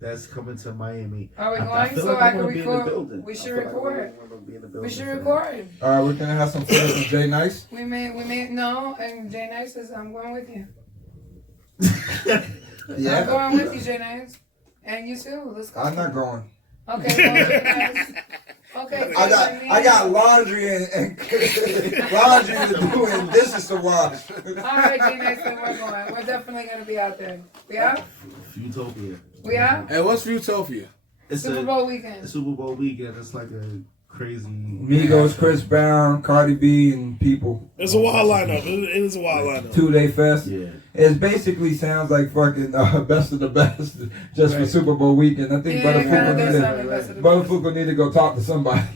that's coming to Miami. Are we I going? feel So like I I can wanna be in the record. building. We I should feel like I record. wanna be in the building We should for that. record. All right, we're gonna have some footage from Jay Nice. We may no, and Jay Nice says I'm going with you. I'm Yeah. going with you, Jay Nice. And you too. Let's go. I'm not going. Okay, well, Jay Nice. Okay. I got laundry and laundry to do and dishes to wash. All right, Jay Nice, then we're going. We're definitely gonna be out there. We out? Viewtopia. We out? Hey, what's Utopia? It's Super a Bowl weekend. Super Bowl weekend. It's like a crazy. Migos, Chris Brown, Cardi B, and people. It's a wild lineup. It is a wild lineup. 2-day fest. Yeah. It basically sounds like fucking best of the best just for Super Bowl weekend. I think Yeah, it kinda does sound like Butterfucker best of the best. Butterfucker need to go talk to somebody.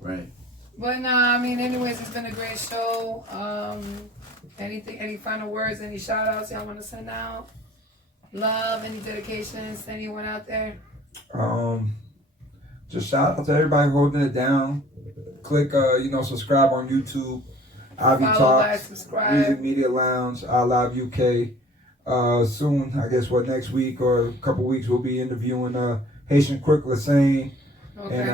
Right. But nah, I mean, anyways, it's been a great show. Any final words, any shout outs y'all want to send out? Love, any dedications to anyone out there? Just shout out to everybody holding it down. Click, subscribe on YouTube. Ivy Follow, like, Talks, subscribe. Music Media Lounge, I Live UK. Soon, I guess next week or a couple weeks, we'll be interviewing Haitian Quick Lassane Okay. and